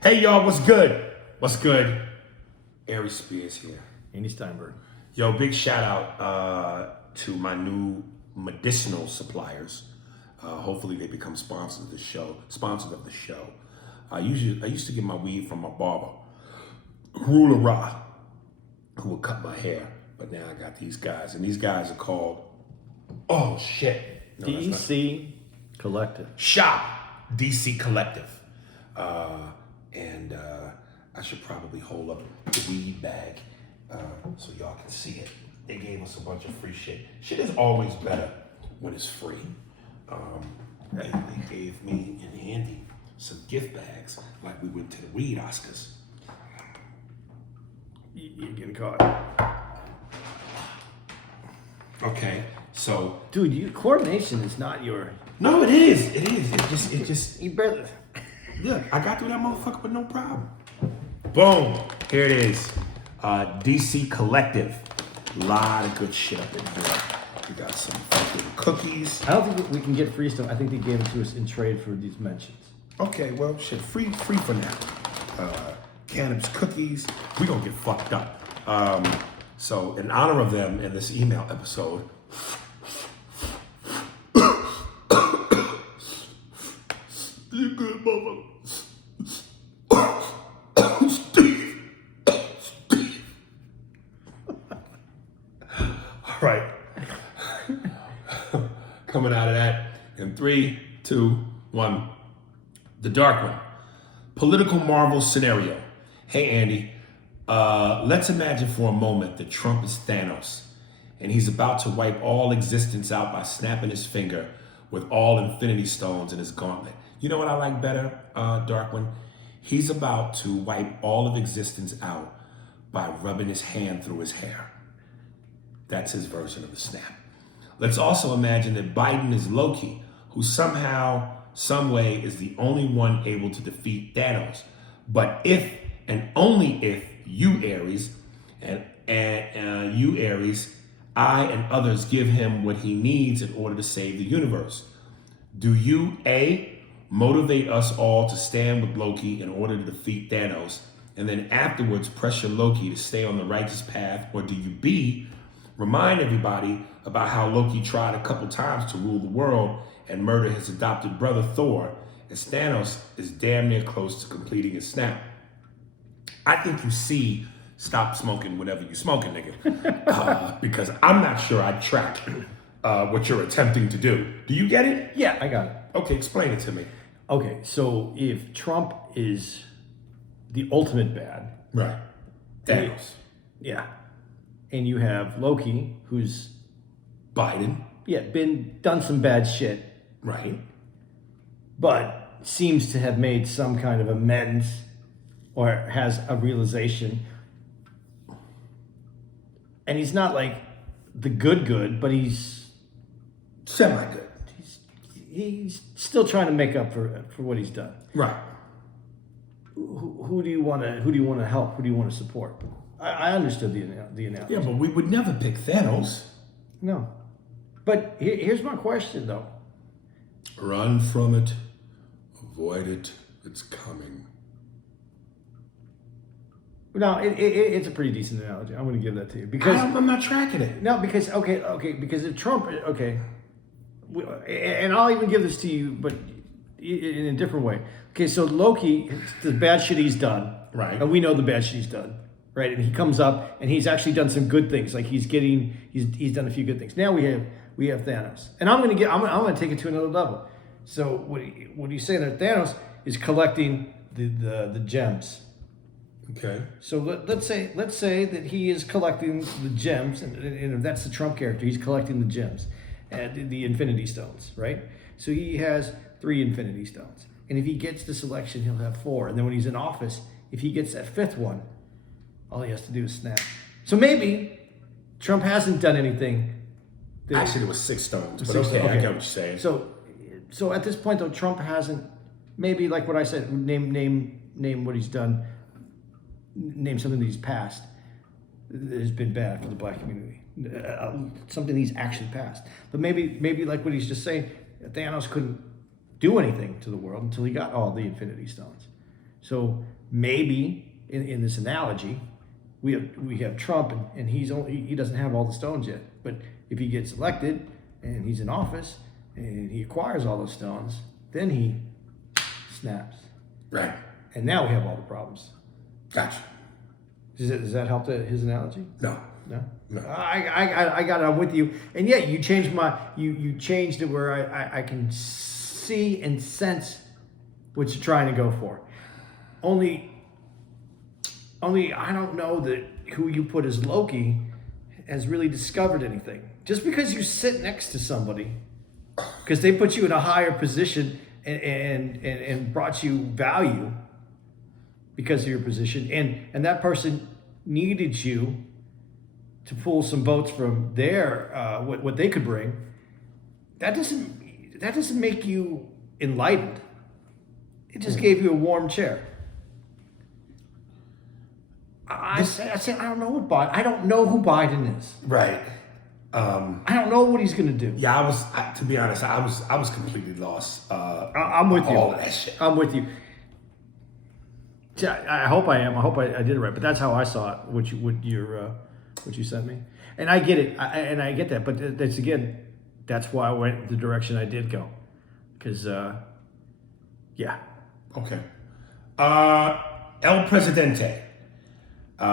Hey y'all, what's good? What's good? Ari Spears here. Andy Steinberg. Yo, big shout out to my new medicinal suppliers. Hopefully they become sponsors of the show. I used to get my weed from my barber, Rula Ra, who would cut my hair. But now I got these guys, and these guys are called, oh shit. No, DC Collective. Shop DC Collective. And I should probably hold up the weed bag so y'all can see it. They gave us a bunch of free shit. Shit is always better when it's free. They gave me and Andy some gift bags like we went to the weed Oscars. You're getting caught. Okay, so Dude, coordination is not your... no, it is. It just. You barely... Look, I got through that motherfucker with no problem. Boom. Here it is. DC Collective. A lot of good shit up in here. We got some fucking cookies. I don't think we can get free stuff. I think they gave it to us in trade for these mentions. Okay, well, shit, free for now. Cannabis cookies. We gonna get fucked up. So in honor of them in this email episode, you good motherfucker. Steve. All right. Coming out of that in 3, 2, 1. The Dark One. Political Marvel scenario. Hey, Andy. Let's imagine for a moment that Trump is Thanos and he's about to wipe all existence out by snapping his finger with all Infinity Stones in his gauntlet. You know what I like better, Dark One? He's about to wipe all of existence out by rubbing his hand through his hair. That's his version of the snap. Let's also imagine that Biden is Loki, who somehow, some way is the only one able to defeat Thanos. But if and only if you Aries and you Aries, I and others give him what he needs in order to save the universe. Do you A, motivate us all to stand with Loki in order to defeat Thanos, and then afterwards pressure Loki to stay on the righteous path? Or do you B, remind everybody about how Loki tried a couple times to rule the world and murder his adopted brother Thor, as Thanos is damn near close to completing his snap? I think you see, stop smoking whatever you're smoking, nigga. Because I'm not sure I track what you're attempting to do. Do you get it? Yeah, I got it. Okay, explain it to me. Okay, so if Trump is the ultimate bad... Right. Thanos. Yeah. And you have Loki, who's... Biden. Yeah, done some bad shit. Right. But seems to have made some kind of amends or has a realization. And he's not like the good, but he's semi-good. He's still trying to make up for what he's done. Right. Who do you want to help? Who do you want to support? I understood the analogy. Yeah, but we would never pick Thanos. No. But here's my question, though. Run from it. Avoid it. It's coming. No, it's a pretty decent analogy. I'm going to give that to you because I'm not tracking it. No, because because if Trump, and I'll even give this to you, but in a different way. Okay, so Loki, the bad shit he's done, right? And we know the bad shit he's done, right? And he comes up and he's actually done some good things. Like he's done a few good things. Now we have Thanos, and I'm gonna take it to another level. So what you say that Thanos is collecting the gems. Okay. So let's say that he is collecting the gems, and if that's the Trump character, he's collecting the gems, and the Infinity Stones, right? So he has 3 Infinity Stones, and if he gets this election, he'll have 4. And then when he's in office, if he gets that 5th one, all he has to do is snap. So maybe Trump hasn't done anything. Actually, there was 6 stones, but okay, I get what you're saying. So at this point, though, Trump hasn't. Maybe like what I said, name what he's done. Name something that he's passed that has been bad for the black community. Something he's actually passed. But maybe like what he's just saying, Thanos couldn't do anything to the world until he got all the Infinity Stones. So maybe in this analogy, we have Trump and he doesn't have all the stones yet. But if he gets elected and he's in office and he acquires all those stones, then he snaps. Right. And now we have all the problems. Gotcha. Does that help his analogy? No. No. No. I got it. I'm with you. And yeah, you changed you changed it where I can see and sense what you're trying to go for. Only I don't know that who you put as Loki has really discovered anything. Just because you sit next to somebody, because they put you in a higher position and brought you value because of your position, and that person needed you to pull some votes from their what they could bring. That doesn't make you enlightened. It just gave you a warm chair. I say I don't know what Biden. I don't know who Biden is. Right. I don't know what he's going to do. Yeah, to be honest, I was completely lost. I'm with you. All of that shit. I'm with you. I hope I am. I hope I did it right. But that's how I saw it. What you sent me, and I get it. I get that. But that's why I went the direction I did go. Because, yeah. Okay. El Presidente. I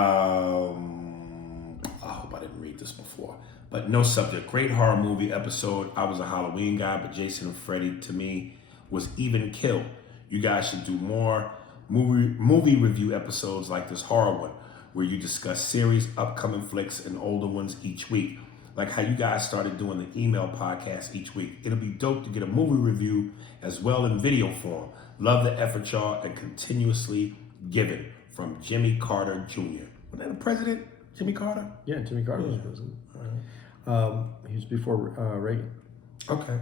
hope I didn't read this before, but no subject. Great horror movie episode. I was a Halloween guy, but Jason and Freddy to me was even kill. You guys should do more movie review episodes like this horror one, where you discuss series, upcoming flicks, and older ones each week. Like how you guys started doing the email podcast each week. It'll be dope to get a movie review as well in video form. Love the effort, y'all, and continuously given. From Jimmy Carter Jr. Was that the president? Jimmy Carter? Yeah, Jimmy Carter was president. He was before Reagan. Okay.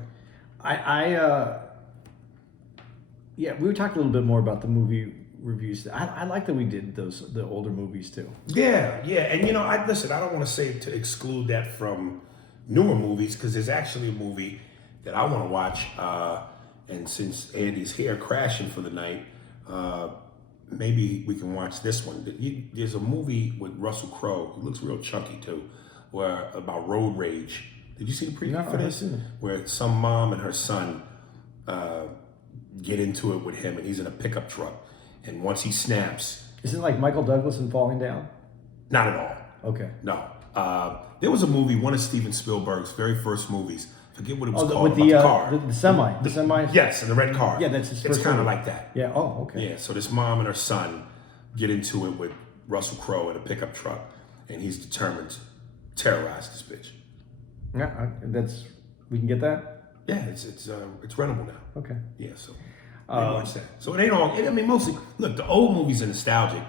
Yeah, we talked a little bit more about the movie reviews. I like that we did the older movies too. Yeah, and I don't want to say to exclude that from newer movies, because there's actually a movie that I want to watch. And since Andy's here crashing for the night, maybe we can watch this one. There's a movie with Russell Crowe. It looks real chunky too, about road rage. Did you see the preview for this? Where some mom and her son get into it with him, and he's in a pickup truck. And once he snaps, is it like Michael Douglas in Falling Down? Not at all. Okay. No. There was a movie, one of Steven Spielberg's very first movies. Forget what it was called. With the car. The semi. The semi. Yes, and the red car. Yeah, that's his first. It's kind of like that. Yeah. Oh, okay. Yeah. So this mom and her son get into it with Russell Crowe in a pickup truck, and he's determined to terrorize this bitch. Yeah, we can get that. Yeah, it's rentable now. Okay. Yeah. So watch that. So it ain't all. Mostly. Look, the old movies are nostalgic,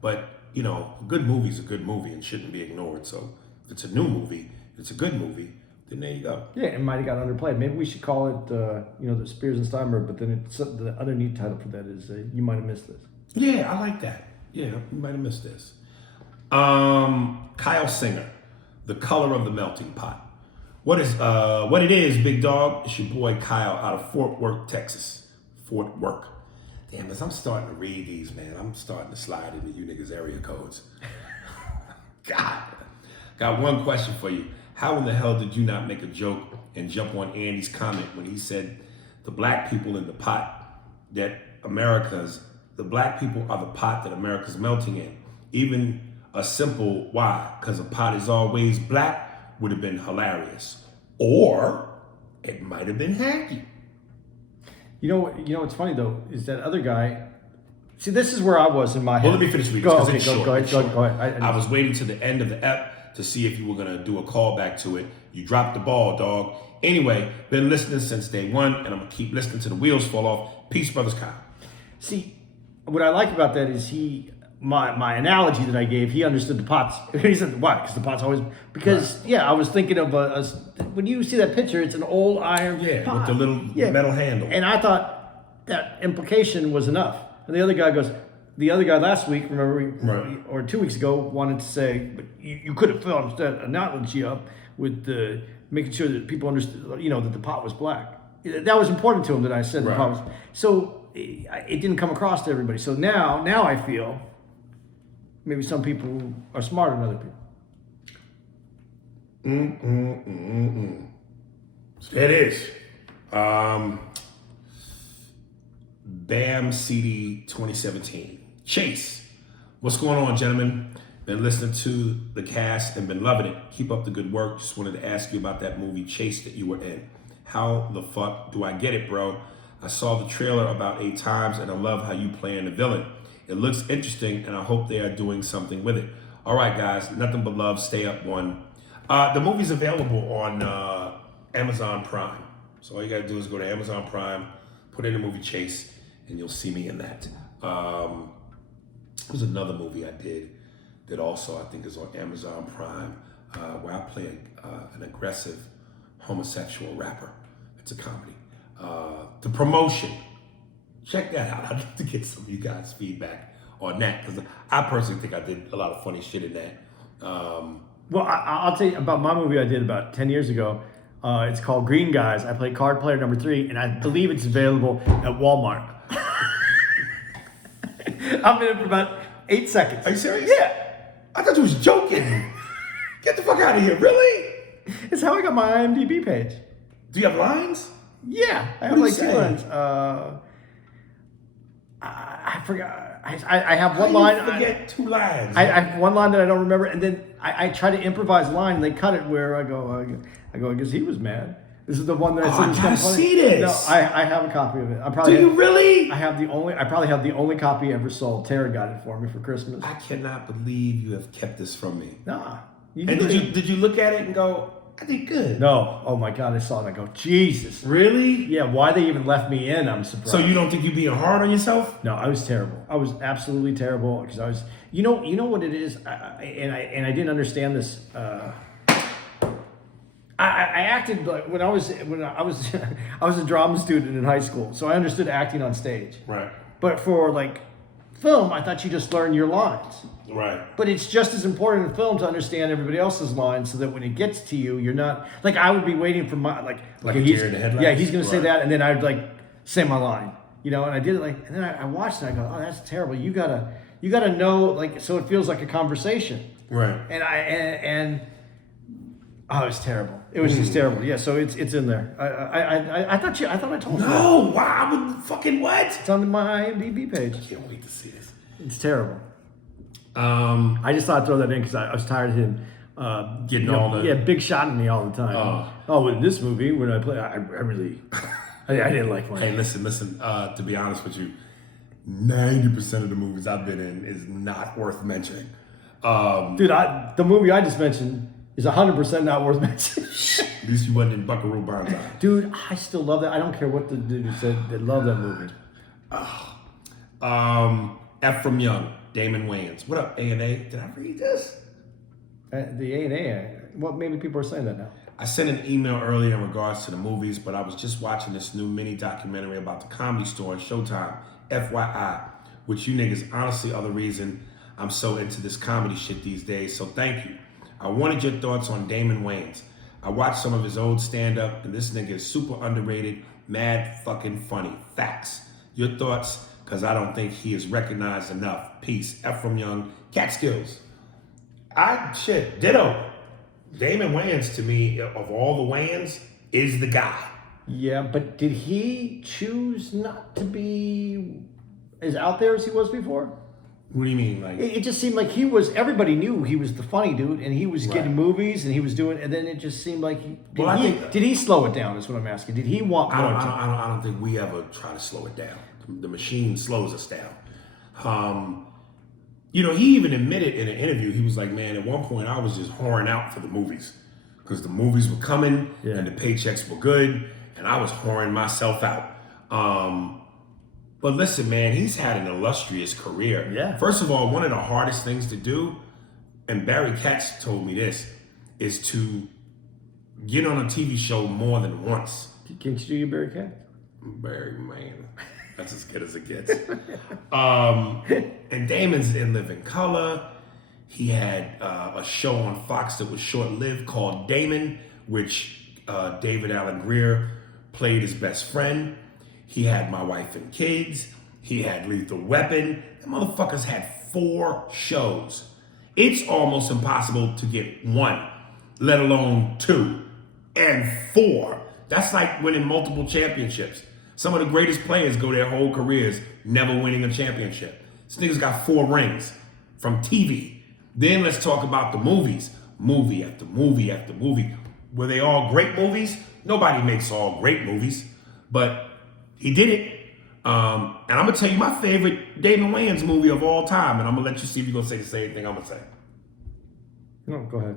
but a good movie's a good movie and shouldn't be ignored. So if it's a new movie, it's a good movie. Then there you go. Yeah, it might have got underplayed. Maybe we should call it, the Spears and Steinberg. But then the other neat title for that is You Might Have Missed This. Yeah, I like that. Yeah, you might have missed this. Kyle Singer, The Color of the Melting Pot. What it is, big dog? It's your boy Kyle out of Fort Worth, Texas. Fort Worth. Damn, as I'm starting to read these, man, I'm starting to slide into you niggas' area codes. God. Got one question for you. How in the hell did you not make a joke and jump on Andy's comment when he said the black people in the pot that the black people are the pot that America's melting in? Even a simple why, because a pot is always black, would have been hilarious. Or it might have been hacky. You know what's funny though, is that other guy. See, this is where I was in my head. Well, let me finish reading. Go ahead. I was waiting to the end of the ep to see if you were going to do a callback to it. You dropped the ball, dog. Anyway, been listening since day one, and I'm going to keep listening till the wheels fall off. Peace, brothers, Kyle. See, what I like about that is my analogy that I gave, he understood the pots. He said, why? Because the pot's always... Because, right. Yeah, I was thinking of when you see that picture, it's an old iron pot. With the little metal handle. And I thought that implication was enough. And the other guy last week, remember, or 2 weeks ago, wanted to say, but you could have filmed an analogy up with making sure that people understood, that the pot was black. That was important to him that I said the pot was. So it didn't come across to everybody. So now I feel maybe some people are smarter than other people. It is. BAM CD 2017. Chase. What's going on, gentlemen? Been listening to the cast and been loving it. Keep up the good work. Just wanted to ask you about that movie Chase that you were in. How the fuck do I get it, bro? I saw the trailer about 8 times and I love how you playing the villain. It looks interesting and I hope they are doing something with it. All right, guys, nothing but love. Stay up, one. The movie's available on Amazon Prime. So all you gotta do is go to Amazon Prime, put in the movie Chase, and you'll see me in that. There's another movie I did that also I think is on Amazon Prime, where I play an aggressive homosexual rapper. It's a comedy. The Promotion. Check that out. I'd like to get some of you guys' feedback on that because I personally think I did a lot of funny shit in that. Well, I'll tell you about my movie I did about 10 years ago. It's called Green Guys. I played card player number 3, and I believe it's available at Walmart. I'm in it for about 8 seconds. Are you serious? Yeah. I thought you was joking. Get the fuck out of here. Really? It's how I got my IMDb page. Do you have lines? Yeah. I have What do like you 2 say? lines. I forgot. I have one How line. you forget 2 lines. I have one line that I don't remember, and then I try to improvise a line, and they cut it where I go, I guess he was mad. This is the one that I said was kind of funny. see this. No, I have a copy of it. Do you really? I probably have the only copy ever sold. Tara got it for me for Christmas. I cannot believe you have kept this from me. Nah. And did you look at it and go, I did good? No. Oh my God, I saw it and I go, Jesus. Really? Yeah, why they even left me in, I'm surprised. So you don't think you're being hard on yourself? No, I was terrible. I was absolutely terrible because I was, you know what it is, I didn't understand this. I acted like when I was I was a drama student in high school, so I understood acting on stage. Right. But for like film, I thought you just learn your lines. Right. But it's just as important in film to understand everybody else's lines, so that when it gets to you, you're not like I would be waiting for my like a okay, deer in the headlights? yeah, he's gonna say Right. that, and then I'd like say my line, and I did it like, and then I watched it, and I go, oh, that's terrible. You gotta know like so it feels like a conversation. Right. And oh, it was terrible. It was just terrible. Yeah, so it's in there. I thought I told you. No, wow, I would fucking what? It's on my IMDb page. I can't wait to see this. It's terrible. Um, I just thought I'd throw that in because I was tired of him Getting all the- big shot at me all the time. In this movie when I play, I really I didn't like playing. Hey, listen. To be honest with you, 90% of the movies I've been in is not worth mentioning. Dude, the movie I just mentioned is 100% not worth mentioning. At least you wasn't in Buckaroo Banzai. Dude, I still love that. I don't care what the dude said. They love that movie. Ephraim Young, Damon Wayans. What up, A&A? Did I read this? The A&A. Well, maybe people are saying that now. I sent an email earlier in regards to the movies, but I was just watching this new mini documentary about the Comedy Store on Showtime, FYI, which you niggas honestly are the reason I'm so into this comedy shit these days, so thank you. I wanted your thoughts on Damon Wayans. I watched some of his old stand-up, and this nigga is super underrated, mad fucking funny. Facts. Your thoughts? Because I don't think he is recognized enough. Peace. Ephraim Young, Catskills. Ditto. Damon Wayans, to me, of all the Wayans, is the guy. Yeah, but did he choose not to be as out there as he was before? What do you mean? Like, It just seemed like everybody knew he was the funny dude, and he was getting movies, and he was doing, and then it just seemed like did he slow it down, is what I'm asking. Did he want more? I don't think we ever try to slow it down. The machine slows us down. He even admitted in an interview, he was like, man, at one point I was just whoring out for the movies because the movies were coming and the paychecks were good, and I was whoring myself out. But listen, man, he's had an illustrious career. Yeah. First of all, one of the hardest things to do, and Barry Katz told me this, is to get on a TV show more than once. Can't you do your Barry Katz? Barry, man, that's as good as it gets. And Damon's in Living Color. He had a show on Fox that was short-lived called Damon, which David Allen Greer played his best friend. He had My Wife and Kids. He had Lethal Weapon. The motherfuckers had 4 shows. It's almost impossible to get 1, let alone 2 and 4. That's like winning multiple championships. Some of the greatest players go their whole careers never winning a championship. This nigga's got 4 rings from TV. Then let's talk about the movies. Movie after movie after movie. Were they all great movies? Nobody makes all great movies, but he did it. And I'm gonna tell you my favorite Damon Wayans movie of all time, and I'm gonna let you see if you're gonna say the same thing I'm gonna say. No, go ahead.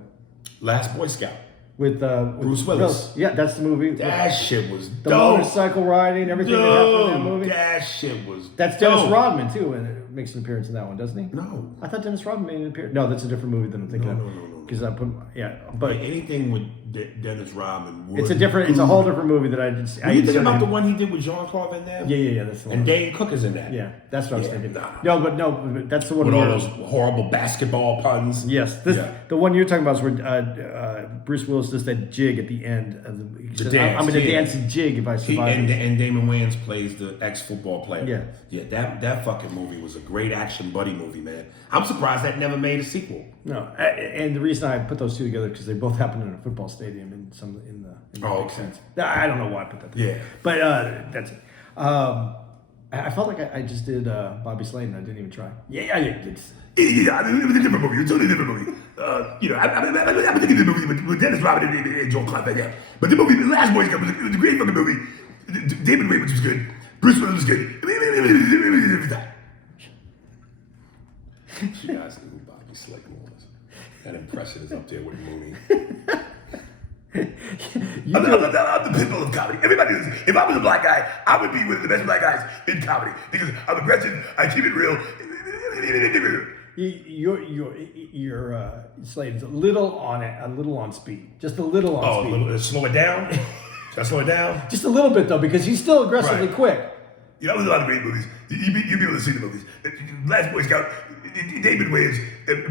Last Boy Scout. With Bruce Willis. Yeah, that's the movie. That shit was the dope. motorcycle riding, everything that happened in that movie. That shit was That's Dennis dope. Rodman too, and it makes an appearance in that one, doesn't he? No. I thought Dennis Rodman made an appearance. No, that's a different movie than I'm thinking of. No. Because I put but anything with Dennis Rodman. it's a whole different movie that I did. You think about the one he did with Jean-Claude Van Damme? Yeah, that's the one. And Dane Cook is in that. Yeah, that's what I was thinking. Nah. No, but that's the one With all where those horrible basketball puns. yes, the one you're talking about is where Bruce Willis does that jig at the end of the dance. I'm gonna dance a jig if I survive. And Damon Wayans plays the ex-football player. Yeah. That fucking movie was a great action buddy movie, man. I'm surprised that never made a sequel. No, and the reason I put those two together because they both happened in a football stadium in the Oh, big okay. sense. I don't know why I put that together. Yeah. But that's it. I felt like I just did Bobby Slayton. I didn't even try. Yeah. It's, Yeah, it was a different movie. It was a totally different movie. I'm thinking the movie with Dennis Rodman and Jean-Claude Van Damme. But the movie, The Last Boy Scout, was a great fucking movie. Damon Wayans was good. Bruce Willis was good. You guys knew who Bobby Slayton was. That impression is up there with Mooney. I'm the pinnacle of comedy. Everybody knows. If I was a black guy, I would be one of the best black guys in comedy because I'm aggressive. I keep it real. your Slayton's a little on speed, just a little on speed. Slow it down. Should I slow it down? Just a little bit though, because he's still aggressively Right. quick. You know, there's a lot of great movies. You'll be able to see the movies. Last Boy Scout, David Wayans,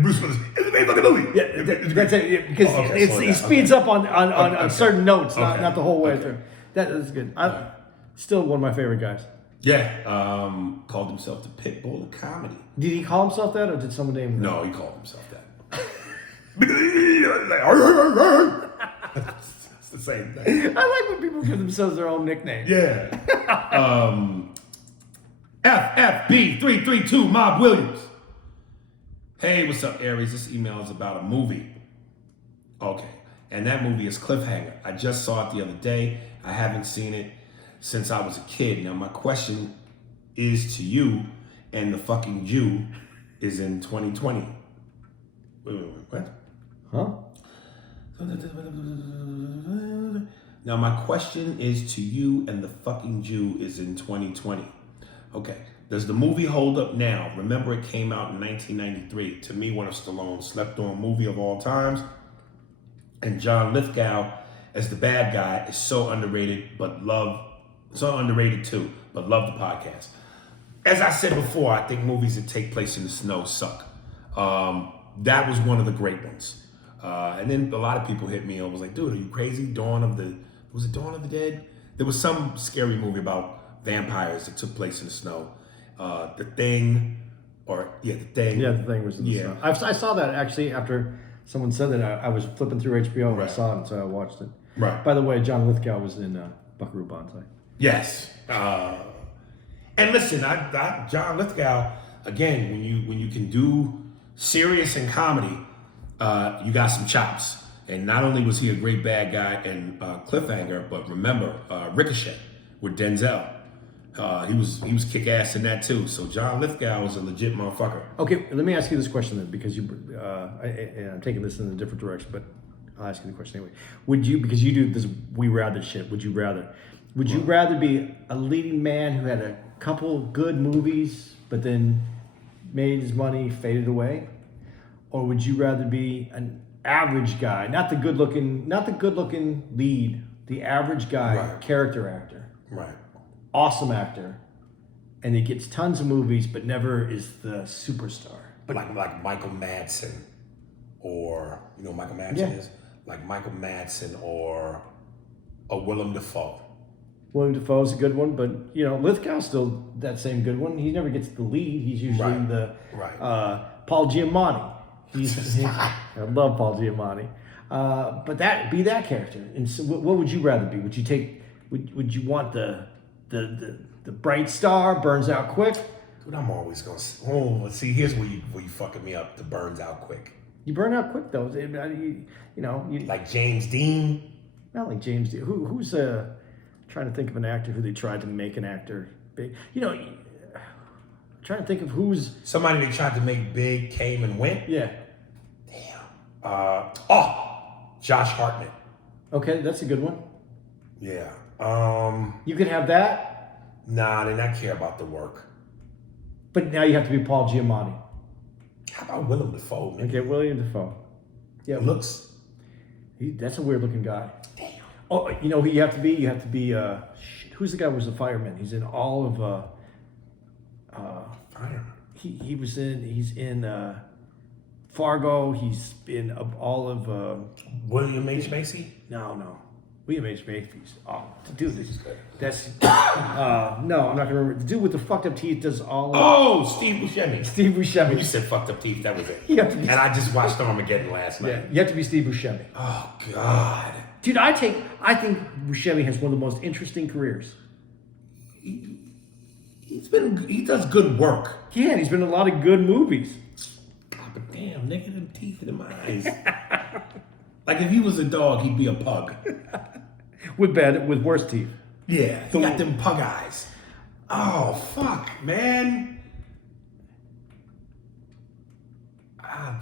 Bruce Willis. It was a great fucking movie. Yeah, that's it. Yeah, because he speeds up on certain notes, not the whole way through. That is good. Still one of my favorite guys. Yeah, called himself the Pit Bull of comedy. Did he call himself that, or did someone name him? No, he called himself that. It's the same thing. I like when people give themselves their own nickname. Yeah. FFB332 Mob Williams. Hey, what's up, Aries? This email is about a movie. Okay. And that movie is Cliffhanger. I just saw it the other day. I haven't seen it since I was a kid. Now, my question is to you, and the fucking Jew is in 2020. Wait, what? Huh? Now, my question is to you, and the fucking Jew is in 2020. Okay. Does the movie hold up now? Remember, it came out in 1993. To me, one of Stallone's slept-on movie of all times. And John Lithgow as the bad guy is so underrated, so underrated too, but love the podcast. As I said before, I think movies that take place in the snow suck. That was one of the great ones. And then a lot of people hit me and was like, dude, are you crazy? Was it Dawn of the Dead? There was some scary movie about vampires that took place in the snow. The Thing. The Thing. Yeah, The Thing was in the snow. I saw that actually after someone said that. I was flipping through HBO and I saw it, so I watched it. Right. By the way, John Lithgow was in Buckaroo Banzai. Yes. And listen, John Lithgow, again, when you can do serious and comedy, you got some chops. And not only was he a great bad guy in Cliffhanger, but remember Ricochet with Denzel. He was kick ass in that too. So John Lithgow was a legit motherfucker. Okay, let me ask you this question then, because I'm taking this in a different direction, but I'll ask you the question anyway. Would you, because you do this we rather shit, would you rather be a leading man who had a couple good movies but then made his money, faded away? Or would you rather be an average guy, not the good looking lead, the average guy, Right. character actor, Right. awesome actor, and he gets tons of movies but never is the superstar? But like Michael Madsen, or you know who Michael Madsen Yeah. is? Like Michael Madsen or a Willem Dafoe. William Dafoe's a good one, but you know Lithgow's still that same good one. He never gets the lead. He's usually Paul Giamatti. I love Paul Giamatti. But be that character. And so what would you rather be? Would you take? Would you want the bright star burns out quick? Dude, I'm always gonna. Oh, see, here's where you fucking me up. The burns out quick. You burn out quick though. You like James Dean. Not like James Dean. Who's trying to think of an actor who they tried to make an actor big. Trying to think of who's somebody they tried to make big came and went. Yeah. Damn. Josh Hartnett. Okay, that's a good one. Yeah. You could have that. Nah, they not care about the work. But now you have to be Paul Giamatti. How about Willem Dafoe? Man? Okay, William Dafoe. Yeah, that's a weird looking guy. Damn. Oh, you know who you have to be? You have to be who's the guy who was a fireman? He's in all of fireman. He's in Fargo. He's in all of William H. Macy? No. William H. Macy's. Oh, dude, that's no, I'm not gonna remember. The dude with the fucked up teeth does all. Steve Buscemi. Steve Buscemi. When you said fucked up teeth, that was it. And I just watched Armageddon last night. Yeah, you have to be Steve Buscemi. Oh God, dude, I think Buscemi has one of the most interesting careers. He does good work. Yeah, and he's been in a lot of good movies. But damn, nigga, them teeth in them eyes. Like if he was a dog, he'd be a pug. with worse teeth. Yeah, he got them pug eyes. Oh fuck, man.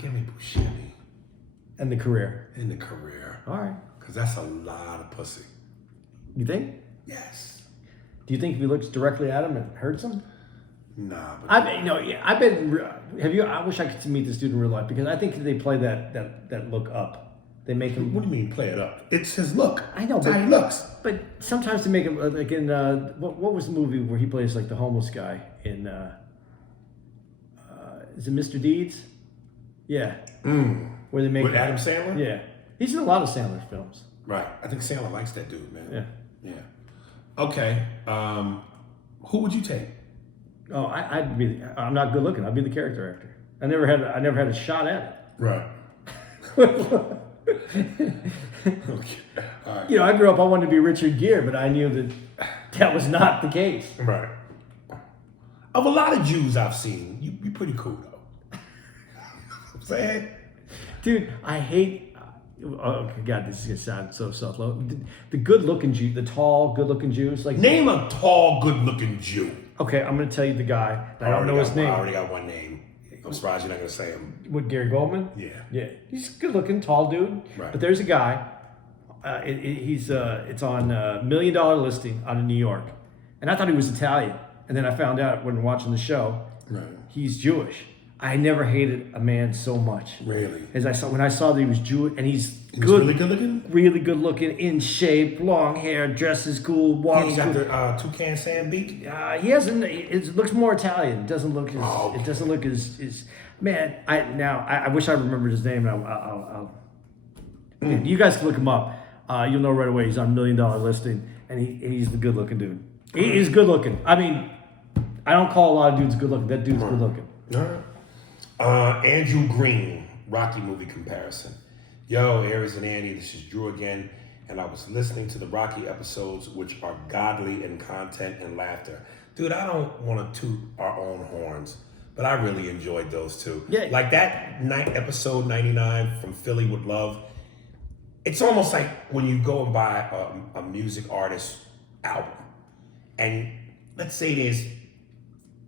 Give me Buscemi. And the career. All right. Because that's a lot of pussy. You think? Yes. Do you think if he looks directly at him, it hurts him? Nah, but I bet. Have you? I wish I could meet this dude in real life because I think they play that look up. They make him. What do you mean play it up? It's his look. I know, that's how he looks. But sometimes to make him like in what was the movie where he plays like the homeless guy in? Is it Mr. Deeds? Yeah. Where they make with Adam Sandler? Yeah, he's in a lot of Sandler films. Right. I think Sandler likes that dude, man. Yeah. Okay. Who would you take? Oh, I'm not good looking. I'd be the character actor. I never had a shot at it. Right. Okay. All right. I grew up. I wanted to be Richard Gere, but I knew that was not the case. Right. Of a lot of Jews I've seen, you're pretty cool though. I'm saying, dude, I hate. Oh God, this is gonna sound so self-low. The good-looking Jew, the tall, good-looking Jews. Like name a tall, good-looking Jew. Okay, I'm gonna tell you the guy. I don't know his name. I already got one name. I'm surprised you're not gonna say him. What, Gary Goldman? Yeah. He's a good-looking, tall dude. Right. But there's a guy. It's on $1 Million Listing out of New York, and I thought he was Italian, and then I found out when watching the show, he's Jewish. I never hated a man so much. Really? When I saw that he was Jewish, and he's really good looking? Really good looking, in shape, long hair, dresses cool, walks. He got the toucan sand beak? He hasn't. It looks more Italian. It doesn't look as. It doesn't look as. Man, I wish I remembered his name. I'll you guys can look him up. You'll know right away. He's on $1 Million Listing, and he's the good looking dude. He's good looking. I mean, I don't call a lot of dudes good looking. That dude's good looking. All right. Andrew Green, Rocky movie comparison. Yo, Aries and Andy, this is Drew again, and I was listening to the Rocky episodes, which are godly in content and laughter. Dude, I don't want to toot our own horns, but I really enjoyed those too. Yeah. Like that episode 99 from Philly with Love, it's almost like when you go and buy a music artist album, and let's say there's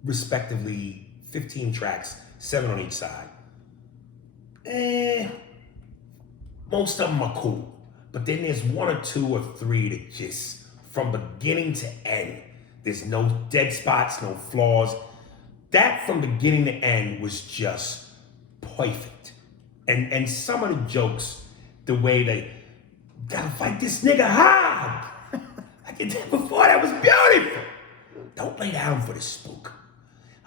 respectively 15 tracks, 7 on each side. Most of them are cool. But then there's 1 or 2 or 3 that just, from beginning to end, there's no dead spots, no flaws. That from beginning to end was just perfect. And some of the jokes, the way they, gotta fight this nigga hard. Like it did before, that was beautiful. Don't lay down for the spook.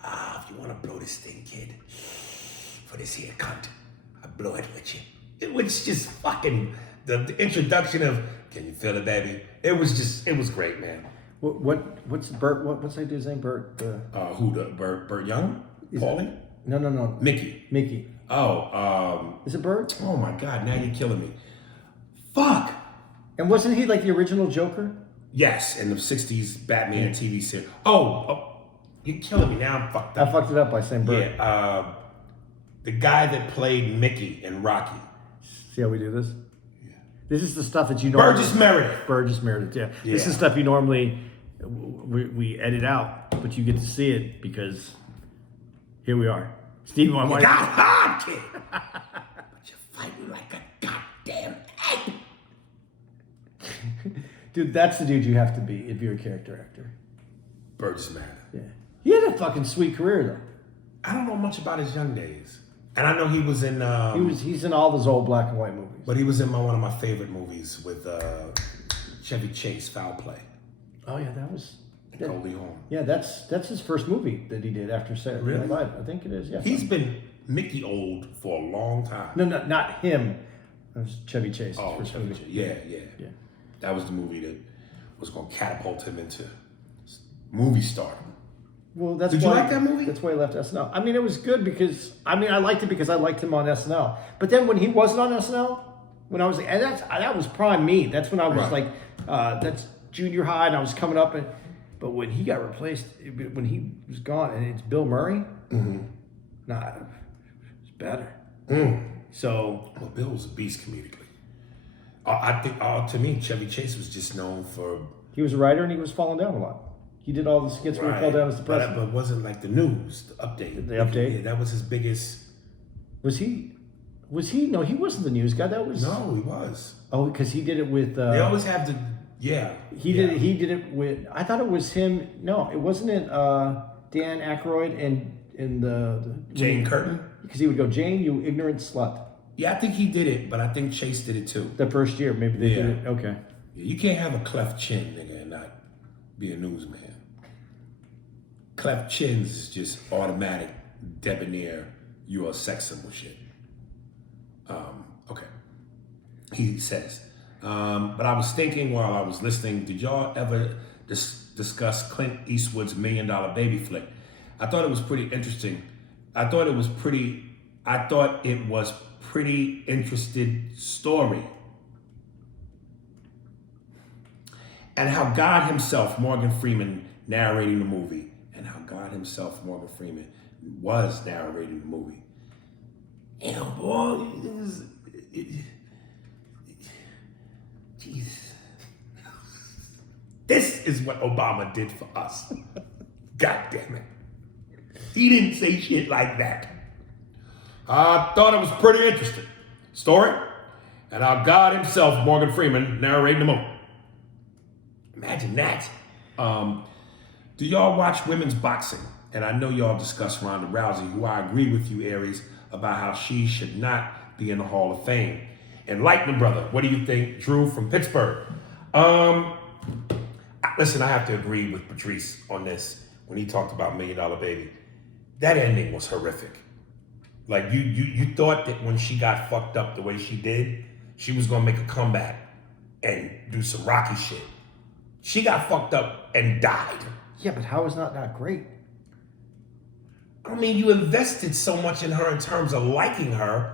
If you want to blow this thing, kid, for this here cunt, I blow it with you. It was just fucking, the introduction of, can you feel it, baby? It was great, man. What's Bert? What's that dude's name? Bert. Burt Young? Paulie? No. Mickey. Oh, Is it Bert? oh my God! Now you're killing me. Fuck. And wasn't he like the original Joker? Yes, in the '60s Batman TV series. Oh, you're killing me now. I'm fucked up. I fucked it up by saying Bert. Yeah, the guy that played Mickey in Rocky. See how we do this? Yeah. This is the stuff that you normally... Burgess Meredith, yeah. This is stuff you normally... We edit out, but you get to see it because here we are. Steve, You got hard, kid. But you're fighting like a goddamn egg. Dude, that's the dude you have to be if you're a character actor. Burgess Meredith. Yeah. He had a fucking sweet career, though. I don't know much about his young days. And I know he was in... He's in all those old black and white movies. But he was in one of my favorite movies with Chevy Chase, Foul Play. Oh, yeah, that was... Corleone. Yeah, that's his first movie that he did after Saturday Really? Night Live. I think it is, yeah. He's been Mickey old for a long time. No, not him. That was Chevy Chase. Oh, first Chevy movie. Chase. Yeah. That was the movie that was going to catapult him into movie stardom. Well, that's Did why, you like that movie? That's why he left SNL. I mean, it was good because I liked it because I liked him on SNL. But then when he wasn't on SNL, when I was and that was prime me. That's when I was Right. that's junior high, and I was coming up. But when he got replaced, when he was gone, and it's Bill Murray, nah, it's better. So, well, Bill was a beast comedically. I think to me, Chevy Chase was just known for. He was a writer, and he was falling down a lot. He did all the skits where he fell down as the president. But it wasn't like the news, the update. The update? Yeah, that was his biggest. Was he? No, he wasn't the news guy. That was No, he was. Oh, because he did it with. They always have the. Yeah. He did it with. I thought it was him. No, it wasn't. It Dan Aykroyd and the Jane Curtin. Because he would go, Jane, you ignorant slut. Yeah, I think he did it, but I think Chase did it too. The first year, maybe they did it. Okay. Yeah, you can't have a cleft chin, nigga, and not be a newsman. Cleft chins is just automatic, debonair, you're a sex symbol shit. Okay. He says. But I was thinking while I was listening, did y'all ever discuss Clint Eastwood's $1 Million Baby flick? I thought it was pretty interesting. I thought it was pretty interesting story. And how God himself, Morgan Freeman, narrating the movie, and how God himself, Morgan Freeman, was narrating the movie. And boy, Jesus. This is what Obama did for us. God damn it. He didn't say shit like that. I thought it was pretty interesting. Story, and how God himself, Morgan Freeman, narrating the movie. Imagine that. Do y'all watch women's boxing? And I know y'all discuss Ronda Rousey, who I agree with you, Aries, about how she should not be in the Hall of Fame. Enlighten brother, what do you think? Drew from Pittsburgh. Listen, I have to agree with Patrice on this when he talked about $1 Million Baby. That ending was horrific. Like you thought that when she got fucked up the way she did, she was gonna make a comeback and do some Rocky shit. She got fucked up and died. Yeah, but how is that not great? I mean, you invested so much in her in terms of liking her.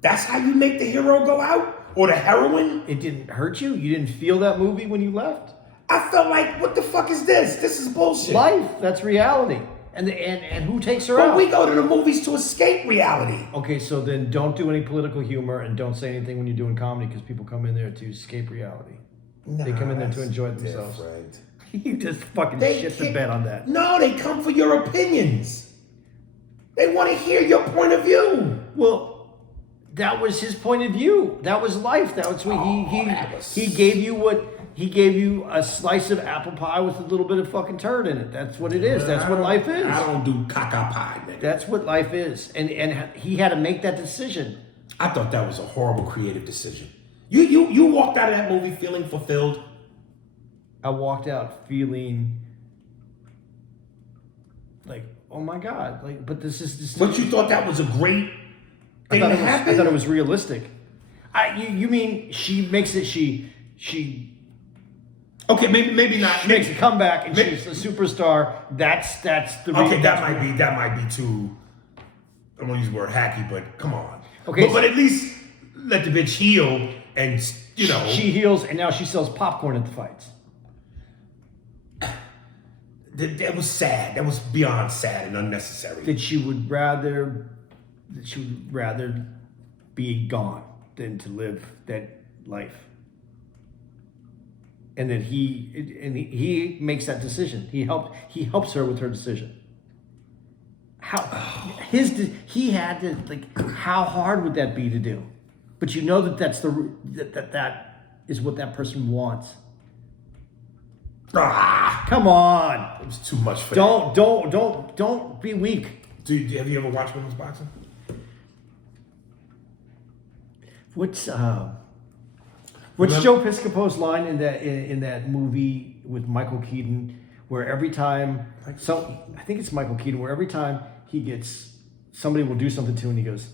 That's how you make the hero go out? Or the heroine? It didn't hurt you? You didn't feel that movie when you left? I felt like, what the fuck is this? This is bullshit. Life, that's reality. And who takes her out? But we go to the movies to escape reality. Okay, so then don't do any political humor and don't say anything when you're doing comedy because people come in there to escape reality. They come in there to enjoy themselves. Different. You just fucking shit the bed on that. No, they come for your opinions. They want to hear your point of view. Well, that was his point of view. That was life. That was what he gave you what he gave you a slice of apple pie with a little bit of fucking turd in it. That's what it is. That's what life is. I don't do caca pie, nigga. That's what life is. And he had to make that decision. I thought that was a horrible creative decision. You walked out of that movie feeling fulfilled? I walked out feeling like, oh my God, like, but this is. But you thought that was a great thing to happen? I thought it was realistic. You mean she makes it? She Okay, maybe not. She makes a comeback and she's a superstar. That's the reason. Okay, that might be too. I'm gonna use the word hacky, but come on. Okay, but at least let the bitch heal, and she heals, and now she sells popcorn at the fights. That was sad. That was beyond sad and unnecessary. That she would rather be gone than to live that life. And that he makes that decision. He helps her with her decision. He had to, like, how hard would that be to do? But you know that is what that person wants. Come on. It was too much for Don't be weak. Have you ever watched women's boxing? What's Joe Piscopo's line in that movie with Michael Keaton, where every time I think it's Michael Keaton, where every time somebody will do something to him and he goes,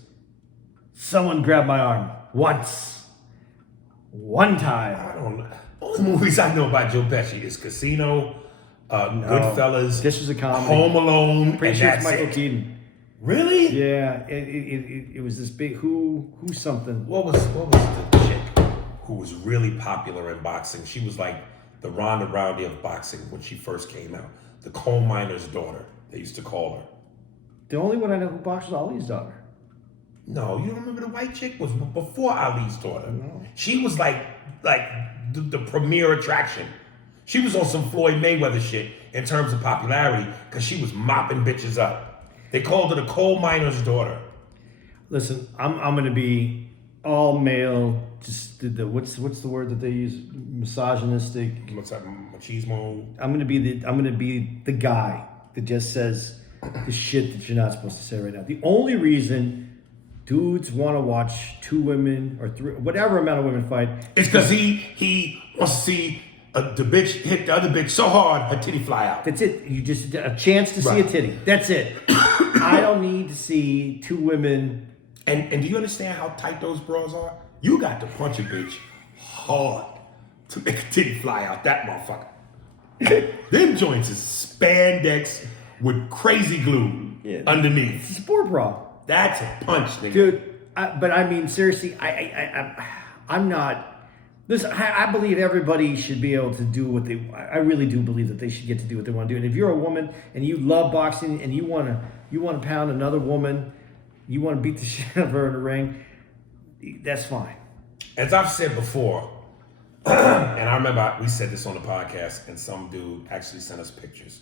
"Someone grabbed my arm once, one time." I don't know. Only movies I know about Joe Pesci is Casino, Goodfellas, this was a comedy. Home Alone, Pretty sure it's Michael Keaton. Really? Yeah, it was this big who something. What was the chick who was really popular in boxing? She was like the Ronda Rousey of boxing when she first came out. The coal miner's daughter, they used to call her. The only one I know who boxed was Ali's daughter. No, you don't remember the white chick? Was before Ali's daughter. No. She was like the premier attraction. She was on some Floyd Mayweather shit in terms of popularity because she was mopping bitches up. They called her the coal miner's daughter. Listen, I'm gonna be all male. Just the what's the word that they use? Misogynistic. What's that? Machismo. I'm gonna be the guy that just says the shit that you're not supposed to say right now. The only reason dudes want to watch two women or three, whatever amount of women fight, it's because he wants to see the bitch hit the other bitch so hard her titty fly out. That's it. You just a chance to see a titty. That's it. I don't need to see two women. And do you understand how tight those bras are? You got to punch a bitch hard to make a titty fly out that motherfucker. Them joints is spandex with crazy glue underneath. It's a sport bra. That's a punch, nigga. Dude, but I mean, seriously, I'm not. Listen, I believe everybody should be able to do what they. I really do believe that they should get to do what they want to do. And if you're a woman and you love boxing and you want to pound another woman, you want to beat the shit out of her in the ring, that's fine. As I've said before, and I remember we said this on the podcast, and some dude actually sent us pictures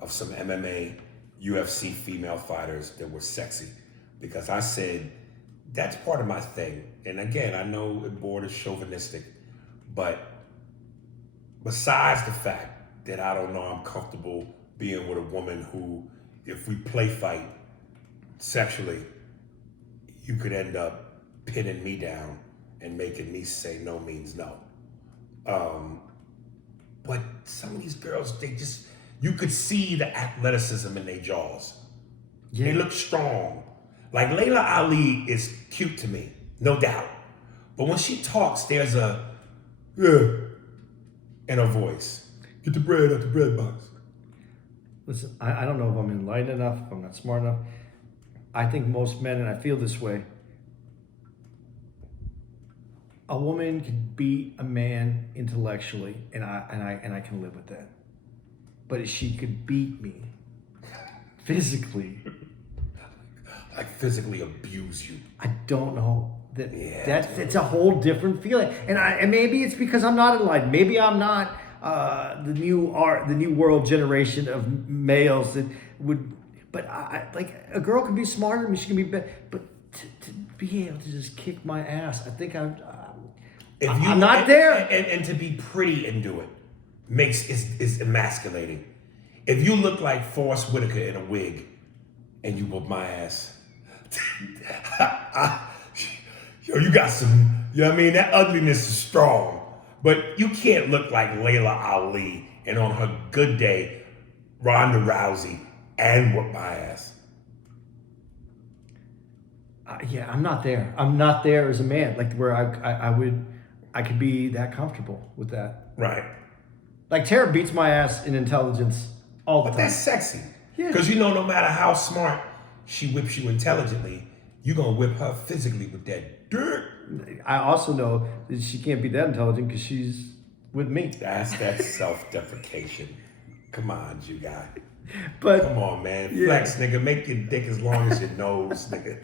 of some MMA, UFC female fighters that were sexy, because I said that's part of my thing. And again, I know it borders chauvinistic, but besides the fact that I don't know I'm comfortable being with a woman who, if we play fight sexually, you could end up pinning me down and making me say no means no. But some of these girls, you could see the athleticism in their jaws. Yeah. They look strong. Like Layla Ali is cute to me, no doubt. But when she talks, there's a in her voice. Get the bread out the bread box. Listen, I don't know if I'm enlightened enough, if I'm not smart enough. I think most men, and I feel this way, a woman can beat a man intellectually, and I can live with that. But if she could beat me physically, like physically abuse you, I don't know. It's a whole different feeling, and maybe it's because I'm not enlightened. Maybe I'm not the new world generation of males that would. But like a girl can be smarter than me. She can be better. But to be able to just kick my ass, I think I'm not there. And to be pretty and do it is emasculating. If you look like Forrest Whitaker in a wig and you whoop my ass, you got some, you know what I mean? That ugliness is strong. But you can't look like Layla Ali and on her good day, Ronda Rousey, and whoop my ass. Yeah, I'm not there. I'm not there as a man, like where I could be that comfortable with that. Right. Like Tara beats my ass in intelligence all the But time. that's sexy. Yeah. Because you know, no matter how smart she whips you intelligently, you're going to whip her physically with that dirt. I also know that she can't be that intelligent because she's with me. That's self-deprecation. Come on, you guy. But Come on, man. Yeah. Flex, nigga. Make your dick as long as your nose, nigga.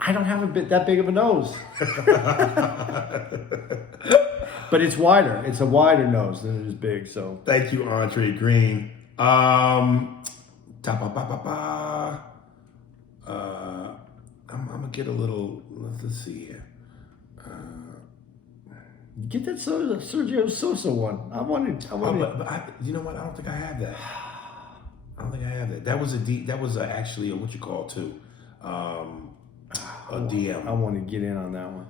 I don't have that big of a nose. But it's wider. It's a wider nose than it is big. So Thank you, Andre Green. I'm gonna get a little. Let's see here. get that Sergio Sosa one. I wanted. You know what? I don't think I have that. That was actually a what you call too, a DM. I want to get in on that one.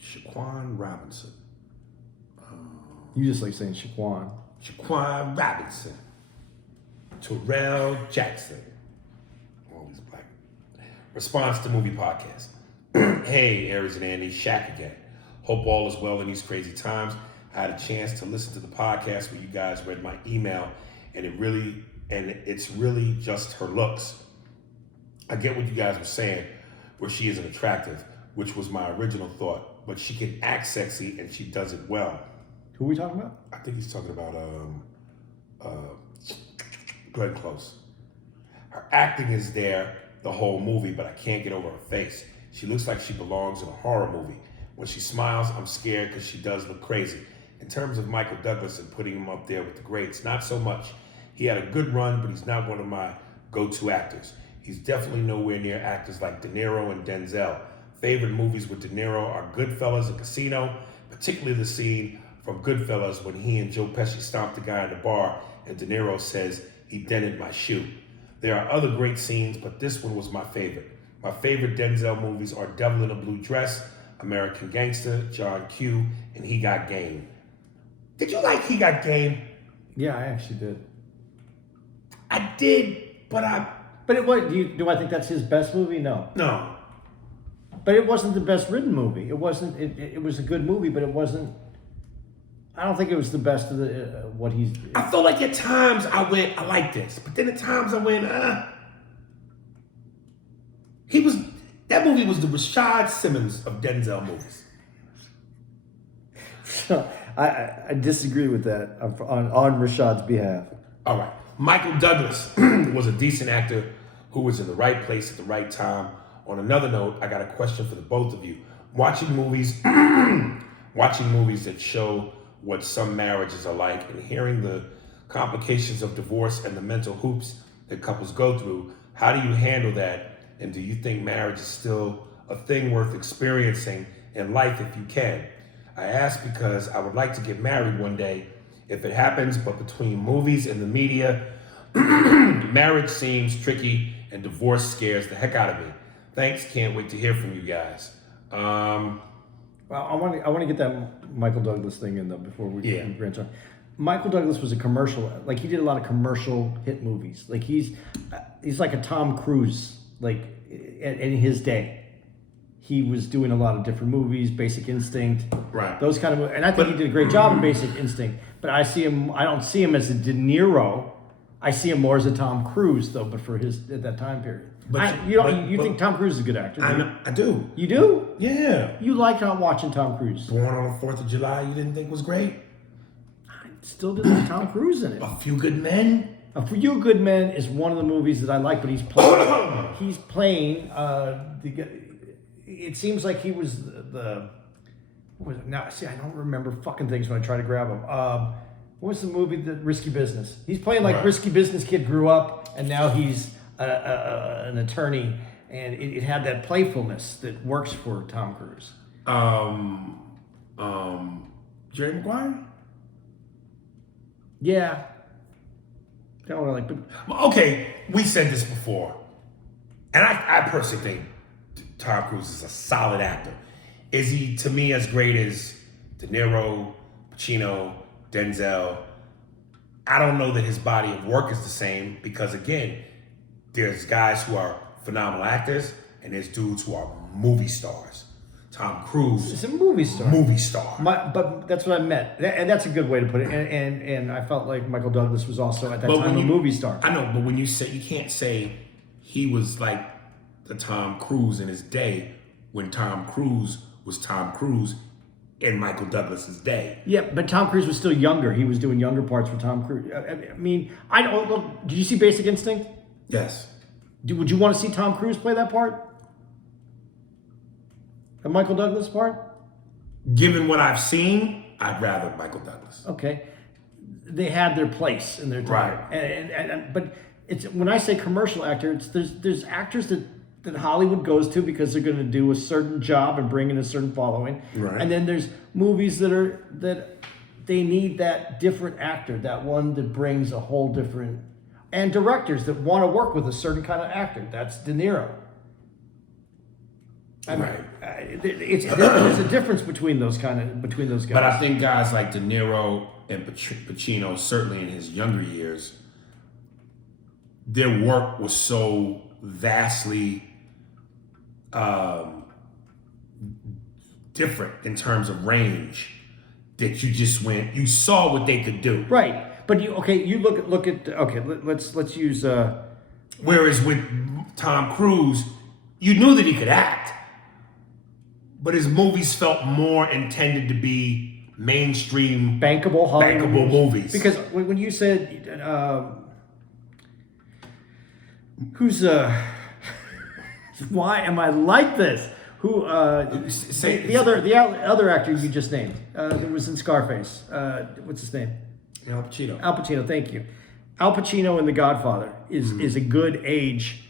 Shaquan Robinson. You just like saying Shaquan. Shaquan Robinson. Terrell Jackson. All these black. Response to movie podcast. Hey, Aries and Andy, Shaq again. Hope all is well in these crazy times. I had a chance to listen to the podcast where you guys read my email, and it's really just her looks. I get what you guys were saying, where she isn't attractive, which was my original thought, but she can act sexy and she does it well. Who are we talking about? I think he's talking about Glenn Close. Her acting is there the whole movie, but I can't get over her face. She looks like she belongs in a horror movie. When she smiles, I'm scared because she does look crazy. In terms of Michael Douglas and putting him up there with the greats, not so much. He had a good run, but he's not one of my go-to actors. He's definitely nowhere near actors like De Niro and Denzel. Favorite movies with De Niro are Goodfellas and Casino, particularly the scene from Goodfellas when he and Joe Pesci stomped the guy in the bar and De Niro says, he dented my shoe. There are other great scenes, but this one was my favorite. My favorite Denzel movies are Devil in a Blue Dress, American Gangster, John Q, and He Got Game. Did you like He Got Game? Yeah, I actually did. I did, but do I think that's his best movie? No. No. But it wasn't the best written movie. It wasn't. It was a good movie, but it wasn't. I don't think it was the best of the what he's. I felt like at times I went, I like this, but then at times I went, That movie was the Rashad Simmons of Denzel movies. I disagree with that on Rashad's behalf. All right. Michael Douglas was a decent actor who was in the right place at the right time. On another note, I got a question for the both of you. Watching movies that show what some marriages are like and hearing the complications of divorce and the mental hoops that couples go through, how do you handle that? And do you think marriage is still a thing worth experiencing in life if you can? I ask because I would like to get married one day if it happens, but between movies and the media, marriage seems tricky and divorce scares the heck out of me. Thanks, can't wait to hear from you guys. Well, I want to get that Michael Douglas thing in though before we branch on. Michael Douglas was a commercial, like he did a lot of commercial hit movies. Like he's like a Tom Cruise, like in his day. He was doing a lot of different movies, Basic Instinct, Right. those kind of movies. And I think he did a great job in Basic Instinct. But I don't see him as a De Niro. I see him more as a Tom Cruise though, but for at that time period. You think Tom Cruise is a good actor? I do. You do? Yeah. You like not watching Tom Cruise? Born on the 4th of July, you didn't think was great? I still didn't like Tom Cruise in it. A Few Good Men? A Few Good Men is one of the movies that I like, but he's playing. It seems like he was the. What was it? Now, see, I don't remember fucking things when I try to grab them. What was the movie? The Risky Business. He's playing like Risky Business kid grew up, and now he's an attorney, and it had that playfulness that works for Tom Cruise. Jerry Maguire? Yeah. That one I like. But Okay, we said this before, and I personally think Tom Cruise is a solid actor. Is he, to me, as great as De Niro, Pacino, Denzel? I don't know that his body of work is the same because, again, there's guys who are phenomenal actors and there's dudes who are movie stars. Tom Cruise, It's a movie star. movie star. But that's what I meant, and that's a good way to put it. And I felt like Michael Douglas was also at that But time when a movie star. I know, but when you say, you can't say he was like the Tom Cruise in his day when Tom Cruise was Tom Cruise in Michael Douglas's day. Yeah, but Tom Cruise was still younger. He was doing younger parts for Tom Cruise. I mean, I don't look. Did you see Basic Instinct? Yes. Would you want to see Tom Cruise play that part? The Michael Douglas part? Given what I've seen, I'd rather Michael Douglas. Okay. They had their place in their time. Right. But it's when I say commercial actor, there's actors that Hollywood goes to because they're going to do a certain job and bring in a certain following. Right. And then there's movies that they need that different actor, that one that brings a whole different, and directors that want to work with a certain kind of actor. That's De Niro. Right. There's a difference between those guys. But I think guys like De Niro and Pacino, certainly in his younger years, their work was so vastly different in terms of range that you saw what they could do. Right. But you look at let's use Whereas with Tom Cruise, you knew that he could act, but his movies felt more intended to be mainstream, bankable Hollywood movies. Because when you said who's why am I like this? Who the other actor you just named that was in Scarface? What's his name? Al Pacino. Al Pacino. Thank you. Al Pacino in The Godfather is a good age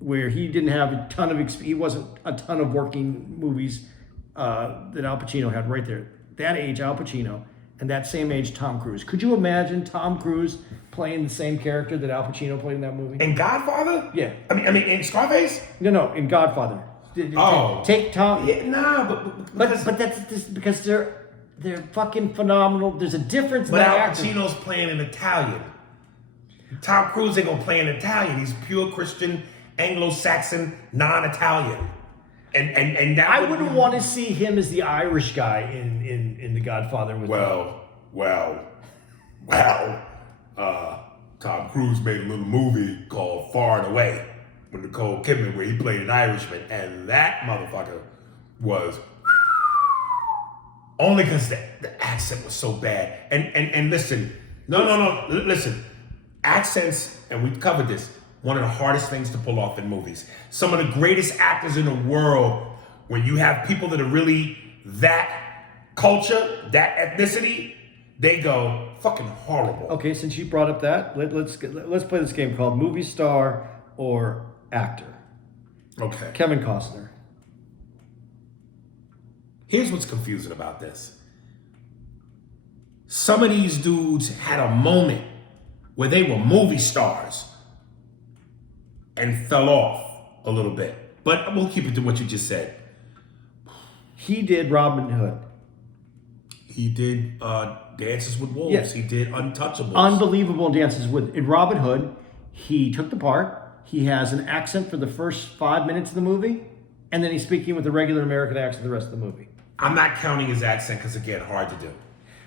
where he didn't have a ton of he wasn't a ton of working movies that Al Pacino had right there. That age, Al Pacino, and that same age, Tom Cruise. Could you imagine Tom Cruise playing the same character that Al Pacino played in that movie? In Godfather? Yeah. I mean, in Scarface? No, in Godfather. Take Tom. Yeah, nah, but that's just because they're fucking phenomenal. There's a difference. But in Al acting. Pacino's playing an Italian. Tom Cruise ain't gonna play an Italian. He's pure Christian, Anglo-Saxon, non-Italian. And that I wouldn't want to see him as the Irish guy in The Godfather. Tom Cruise made a little movie called Far and Away with Nicole Kidman where he played an Irishman, and that motherfucker was only because the accent was so bad. And listen, listen, accents, and we've covered this, one of the hardest things to pull off in movies. Some of the greatest actors in the world, when you have people that are really that culture, that ethnicity, they go fucking horrible. Okay, since you brought up that, let's play this game called Movie Star or Actor. Okay. Kevin Costner. Here's what's confusing about this. Some of these dudes had a moment where they were movie stars and fell off a little bit. But we'll keep it to what you just said. He did Robin Hood. He did Dances with Wolves. Yes. He did Untouchables. Unbelievable dances in Robin Hood. He took the part. He has an accent for the first 5 minutes of the movie, and then he's speaking with a regular American accent the rest of the movie. I'm not counting his accent because, again, hard to do.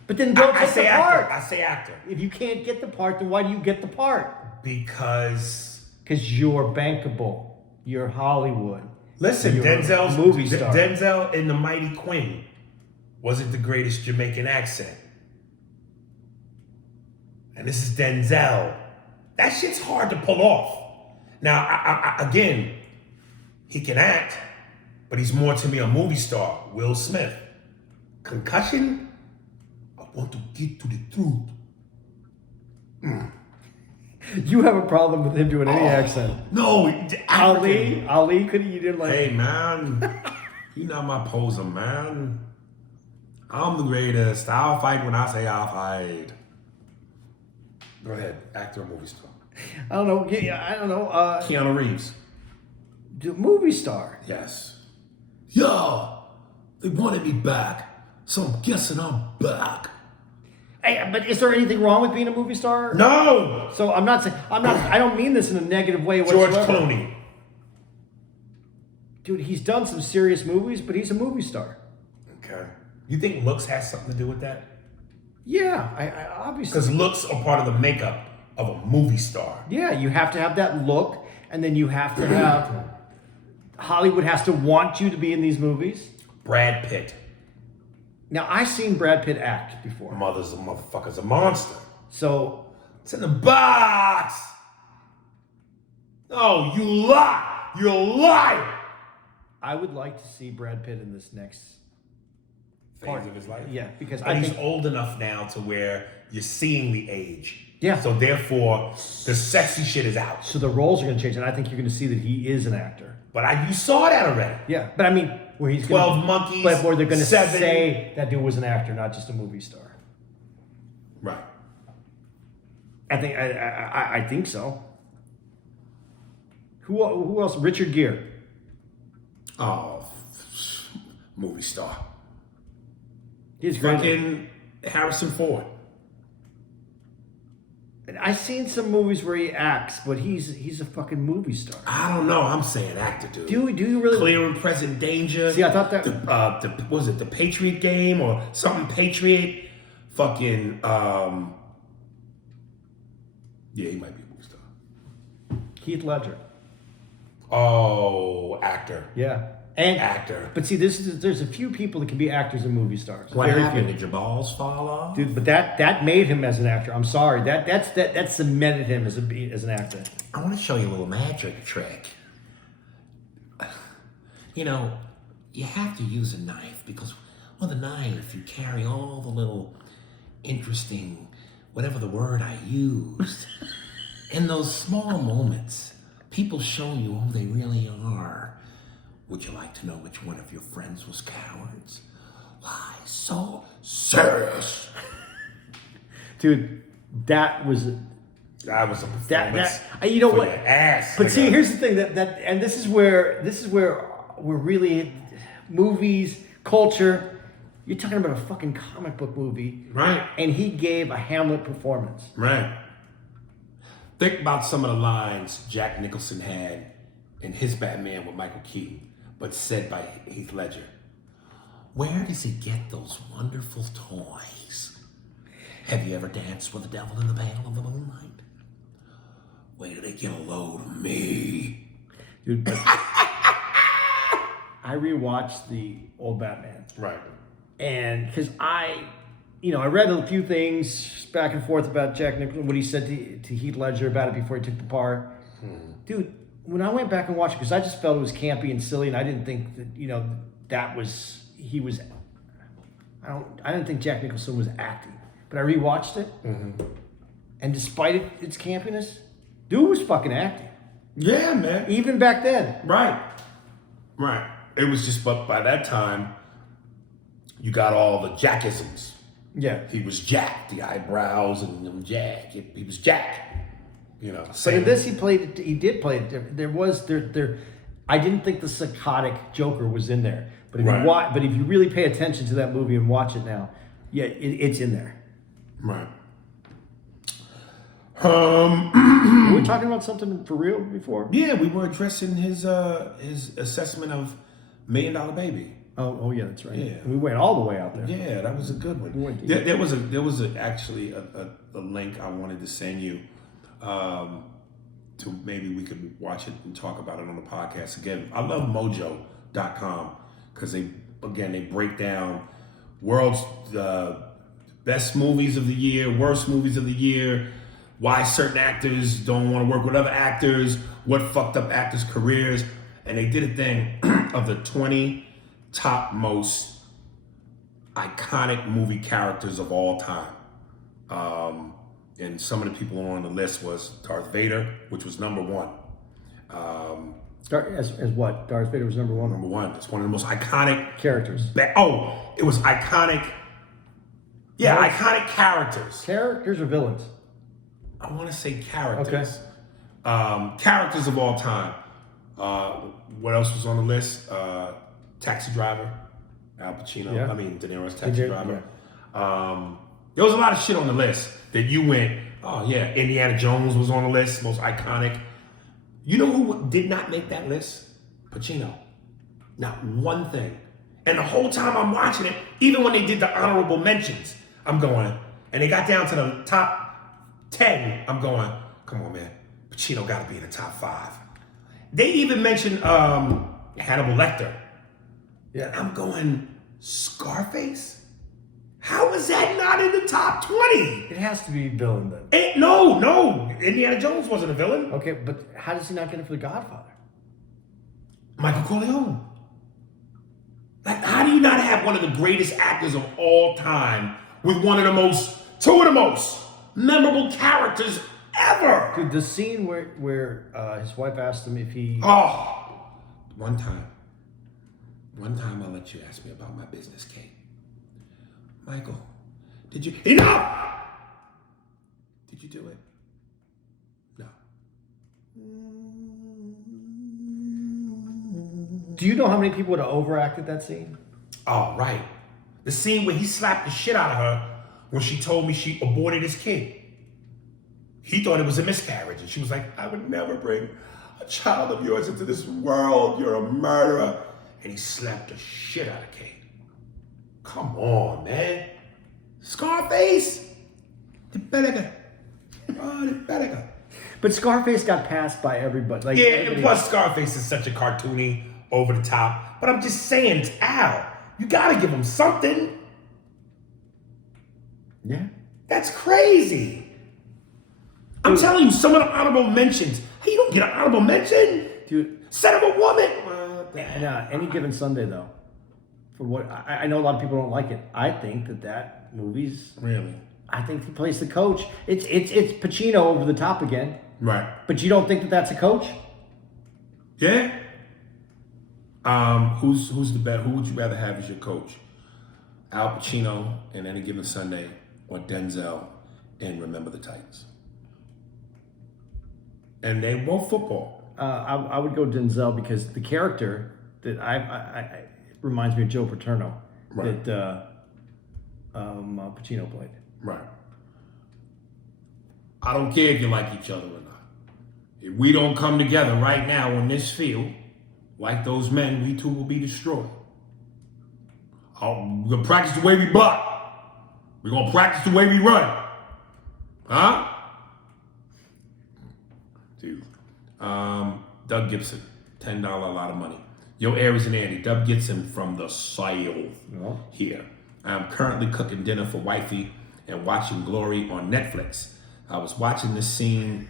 But then don't take the part. I say actor. If you can't get the part, then why do you get the part? Because you're bankable. You're Hollywood. Listen, you're Denzel's movie star. Denzel in The Mighty Queen wasn't the greatest Jamaican accent. And this is Denzel. That shit's hard to pull off. Now, I again, he can act, but he's more to me a movie star. Will Smith. Concussion? I want to get to the truth. You have a problem with him doing any accent. No, Ali could you didn't like. Hey man, he not my poser, man. I'm the greatest. I'll fight when I say I'll fight. Go ahead, actor or movie star. I don't know. Yeah, I don't know. Keanu Reeves. Movie star. Yes. Yeah, they wanted me back, so I'm guessing I'm back. Hey, but is there anything wrong with being a movie star? No. So I don't mean this in a negative way George whatsoever. Clooney. Dude, he's done some serious movies, but he's a movie star. Okay. You think looks has something to do with that? Yeah, I obviously. Because looks are part of the makeup of a movie star. Yeah, you have to have that look, and then you have to have Hollywood has to want you to be in these movies. Brad Pitt. Now, I've seen Brad Pitt act before. Mother's a motherfucker's a monster. So It's in the box. Oh, you lie. You're a liar. I would like to see Brad Pitt in this next Phase of his life. Yeah, because But he's old enough now to where you're seeing the age. Yeah. So therefore, the sexy shit is out. So the roles are going to change, and I think you're going to see that he is an actor. But you saw that already. Yeah, but I mean, where he's 12 Monkeys. but where they're going to 7. say that dude was an actor, not just a movie star. Right. I think so. Who else? Richard Gere. Oh, movie star. He's great. Fucking Harrison Ford. I've seen some movies where he acts, but he's a fucking movie star. I don't know. I'm saying actor, dude. Do you really? Clear and Present Danger. See, I thought that was it the Patriot Game or something Patriot? Fucking yeah, he might be a movie star. Keith Ledger. Oh, actor. Yeah. And Actor. But see, there's a few people that can be actors and movie stars. What Very happened? few. Did your balls fall off? Dude, but that made him as an actor. I'm sorry. That cemented him as an actor. I want to show you a little magic trick. You know, you have to use a knife because with a knife you carry all the little interesting, whatever the word I used. In those small moments, people show you who they really are. Would you like to know which one of your friends was cowards? Why so serious? Dude, that was a performance. you know for what? Your ass. But see, here's the thing that and this is where we're really movies, culture. You're talking about a fucking comic book movie, right? And he gave a Hamlet performance, right? Think about some of the lines Jack Nicholson had in his Batman with Michael Keaton, but said by Heath Ledger. Where does he get those wonderful toys? Have you ever danced with the devil in the pale of the moonlight? Where did they get a load of me? dude. But I rewatched the old Batman, Right. and because I read a few things back and forth about Jack Nicholson, what he said to Heath Ledger about it before he took the part. Dude, when I went back and watched it, because I just felt it was campy and silly, and I didn't think that I didn't think Jack Nicholson was acting. But I rewatched it, and despite its campiness, dude was fucking acting. Yeah, man. Even back then. Right. It was just, but by that time, you got all the Jackisms. Yeah. He was Jack, the eyebrows and Jack. He was Jack. You know. But in this, he did play it different. I didn't think the psychotic Joker was in there. But if you really pay attention to that movie and watch it now, yeah, it's in there. Right. Were we talking about something for real before? Yeah, we were addressing his assessment of $1 Million Baby. Oh yeah, that's right. Yeah. We went all the way out there. Yeah, that was a good one. We went deep. There was actually a link I wanted to send you, to maybe we could watch it and talk about it on the podcast again. I love Mojo.com because they break down world's best movies of the year, worst movies of the year, why certain actors don't want to work with other actors, what fucked up actors' careers, and they did a thing of the 20 top most iconic movie characters of all time. And some of the people on the list was Darth Vader, which was number one. As what? Darth Vader was number one? Number one. It's one of the most iconic Characters. It was iconic. Yeah, iconic characters. Characters or villains? I want to say characters. Okay. Characters of all time. What else was on the list? Taxi Driver, Al Pacino. Yeah. I mean, De Niro's Taxi Driver. Yeah. There was a lot of shit on the list that you went, oh yeah, Indiana Jones was on the list, most iconic. You know who did not make that list? Pacino. Not one thing. And the whole time I'm watching it, even when they did the honorable mentions, I'm going, and they got down to the top 10, I'm going, come on, man. Pacino got to be in the top 5. They even mentioned Hannibal Lecter. Yeah. I'm going, Scarface? How is that not in the top 20? It has to be villain then. No. Indiana Jones wasn't a villain. Okay, but how does he not get it for The Godfather? Michael Corleone. Like, how do you not have one of the greatest actors of all time with two of the most memorable characters ever? Dude, the scene where his wife asked him if he... Oh, one time I'll let you ask me about my business, Kate. Michael, did you... Enough! Did you do it? No. Do you know how many people would have overacted that scene? Oh, right. The scene where he slapped the shit out of her when she told me she aborted his kid. He thought it was a miscarriage, and she was like, I would never bring a child of yours into this world. You're a murderer. And he slapped the shit out of Kate. Come on, man. Scarface? The Bellica. Oh, the Bellica. But Scarface got passed by everybody. Like, Yeah, everybody... and plus Scarface is such a cartoony, over the top. But I'm just saying, it's Al. You gotta give him something. Yeah. That's crazy. I'm telling you, some of the honorable mentions. Hey, you don't get an honorable mention? Dude. Son of a woman. And Any Given Sunday, though, for what I know, a lot of people don't like it. I think that movie's Really? I think he plays the coach. It's Pacino over the top again. Right. But you don't think that that's a coach? Yeah. Who's the best? Who would you rather have as your coach? Al Pacino in Any Given Sunday, or Denzel in Remember the Titans? And they both football. I would go Denzel because the character that I reminds me of Joe Paterno, Right. that Pacino played. Right. I don't care if you like each other or not. If we don't come together right now on this field, like those men, we too will be destroyed. We're gonna practice the way we block. We're gonna practice the way we run. Huh? Dude. Doug Gibson, $10, a lot of money. Yo, Aries and Andy, Doug Gibson from the South here. I'm currently cooking dinner for wifey and watching Glory on Netflix. I was watching this scene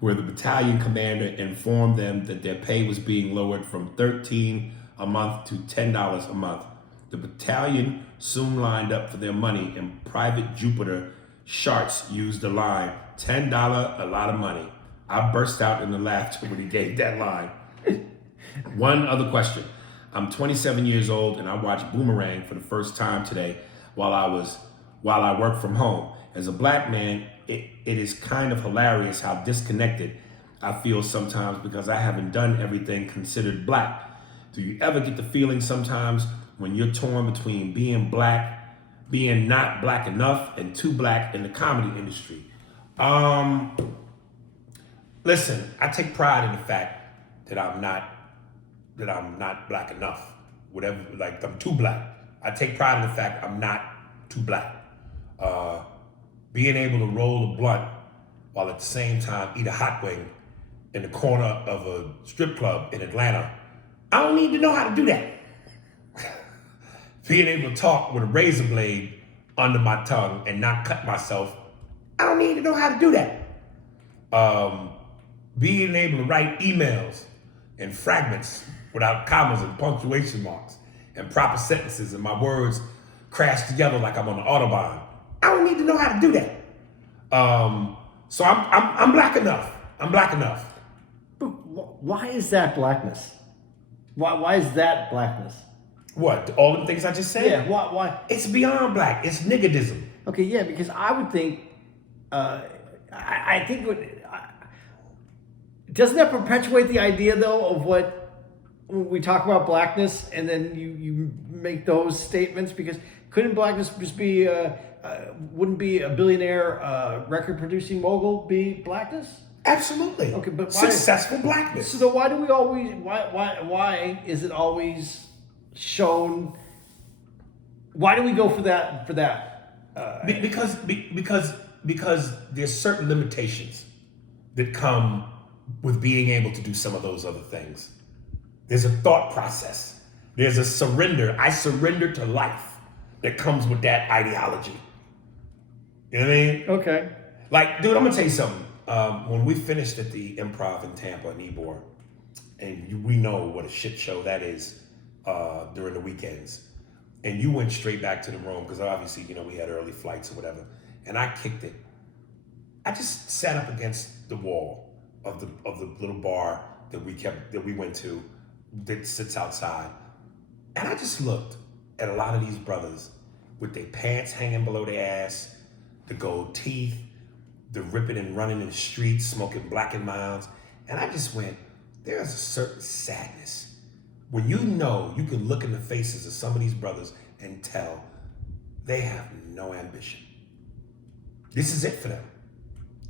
where the battalion commander informed them that their pay was being lowered from $13 a month to $10 a month. The battalion soon lined up for their money, and Private Jupiter Sharts used the line, $10, a lot of money. I burst out in the laughter when he gave that line. One other question. I'm 27 years old and I watched Boomerang for the first time today while I work from home. As a black man, it is kind of hilarious how disconnected I feel sometimes because I haven't done everything considered black. Do you ever get the feeling sometimes when you're torn between being black, being not black enough, and too black in the comedy industry? Listen, I take pride in the fact that I'm not black enough. Whatever, like I'm too black. I take pride in the fact I'm not too black. Being able to roll a blunt while at the same time eat a hot wing in the corner of a strip club in Atlanta, I don't need to know how to do that. Being able to talk with a razor blade under my tongue and not cut myself, I don't need to know how to do that. Being able to write emails in fragments without commas and punctuation marks and proper sentences and my words crash together like I'm on the Autobahn. I don't need to know how to do that. So I'm black enough. I'm black enough. But why is that blackness? Why is that blackness? What? All the things I just said? Yeah, why? It's beyond black. It's niggadism. Okay, yeah, because I would think, I think doesn't that perpetuate the idea though of what when we talk about blackness and then you make those statements? Because couldn't blackness just be wouldn't be a billionaire record producing mogul be blackness? Absolutely. Okay, but why? Successful blackness. So then why do we always? Why is it always shown? Why do we go for that? Because there's certain limitations that come with being able to do some of those other things. There's a thought process. There's a surrender. I surrender to life that comes with that ideology. You know what I mean? Okay. Like, dude, I'm gonna tell you something. When we finished at the Improv in Tampa and Ybor, and we know what a shit show that is during the weekends, and you went straight back to the room because obviously, we had early flights or whatever, and I kicked it. I just sat up against the wall of the little bar that we went to that sits outside, and I just looked at a lot of these brothers with their pants hanging below their ass, the gold teeth, the ripping and running in the streets, smoking Black and Milds. And I just went, there's a certain sadness. When you can look in the faces of some of these brothers and tell they have no ambition. This is it for them.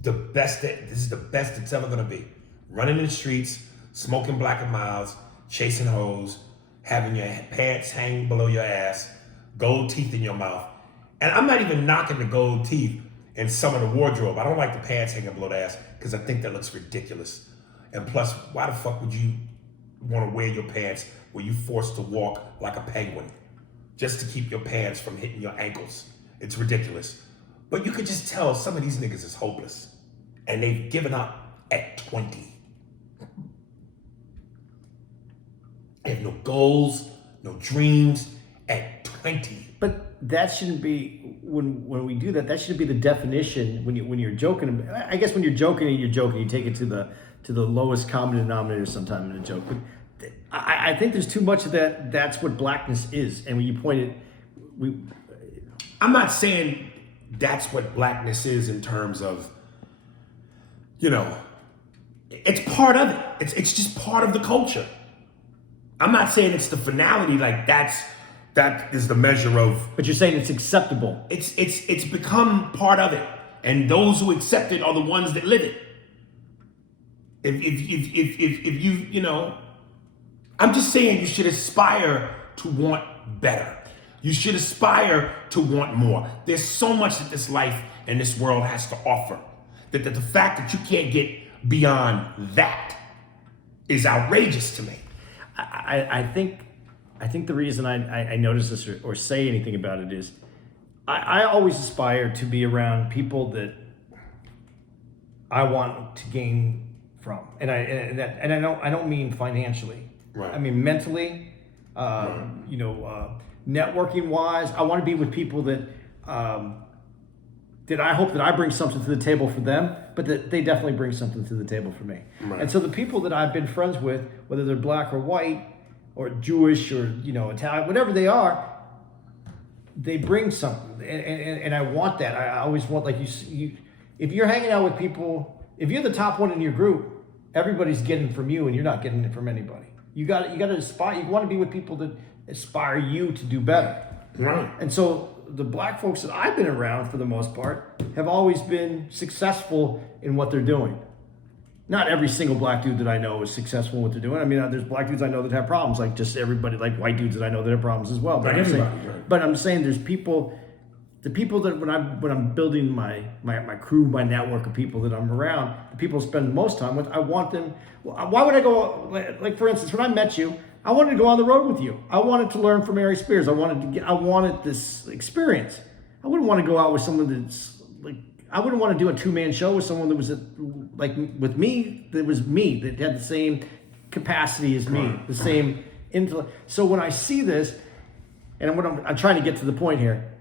This is the best it's ever gonna be. Running in the streets, smoking Black and Milds, chasing hoes, having your pants hang below your ass, gold teeth in your mouth. And I'm not even knocking the gold teeth in some of the wardrobe. I don't like the pants hanging below the ass because I think that looks ridiculous. And plus, why the fuck would you want to wear your pants where you forced to walk like a penguin just to keep your pants from hitting your ankles? It's ridiculous. But you could just tell some of these niggas is hopeless. And they've given up at 20. They have no goals, no dreams at 20. But that shouldn't be when we do that. That should be the definition when you're joking. I guess when you're joking, you take it to the lowest common denominator sometime in a joke. But I think there's too much of that. That's what blackness is. And when you point it, I'm not saying that's what blackness is in terms of, it's part of it. It's just part of the culture. I'm not saying it's the finality, like that is the measure of. But you're saying it's acceptable. It's become part of it, and those who accept it are the ones that live it. If you I'm just saying you should aspire to want better. You should aspire to want more. There's so much that this life and this world has to offer that the fact that you can't get beyond that is outrageous to me. I think the reason I notice this or say anything about it is I always aspire to be around people that I want to gain from, and I don't mean financially. Right. I mean mentally, networking wise. I want to be with people that that I hope that I bring something to the table for them, but that they definitely bring something to the table for me. Right. And so the people that I've been friends with, whether they're black or white, or Jewish, or Italian, whatever they are, they bring something, and I want that. I always want, like you, if you're hanging out with people, if you're the top one in your group, everybody's getting from you, and you're not getting it from anybody. You got to aspire. You want to be with people that inspire you to do better. Right. And so the black folks that I've been around, for the most part, have always been successful in what they're doing. Not every single black dude that I know is successful in what they're doing. I mean, there's black dudes I know that have problems, like just everybody, like white dudes that I know that have problems as well. But I'm saying there's people, the people that when I'm building my crew, my network of people that I'm around, the people I spend the most time with, I want them. Why would I go? Like for instance, when I met you, I wanted to go on the road with you. I wanted to learn from Mary Spears. I wanted this experience. I wouldn't want to go out with someone that's like. I wouldn't want to do a two-man show with someone that was like with me, that was me, that had the same capacity as me, the same intellect. So when I see this, and I'm trying to get to the point here,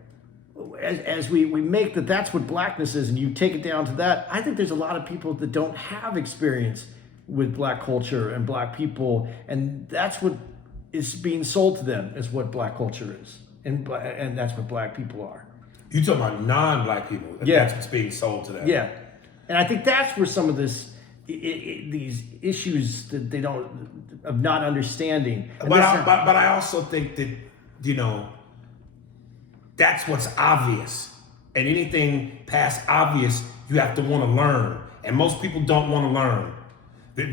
as we make that's what blackness is, and you take it down to that, I think there's a lot of people that don't have experience with black culture and black people, and that's what is being sold to them is what black culture is, and that's what black people are. You talking about non-black people? Yeah, that's what's being sold to them. Yeah, and I think that's where some of these issues that they don't of not understanding. But I also think that that's what's obvious, and anything past obvious, you have to want to learn, And most people don't want to learn.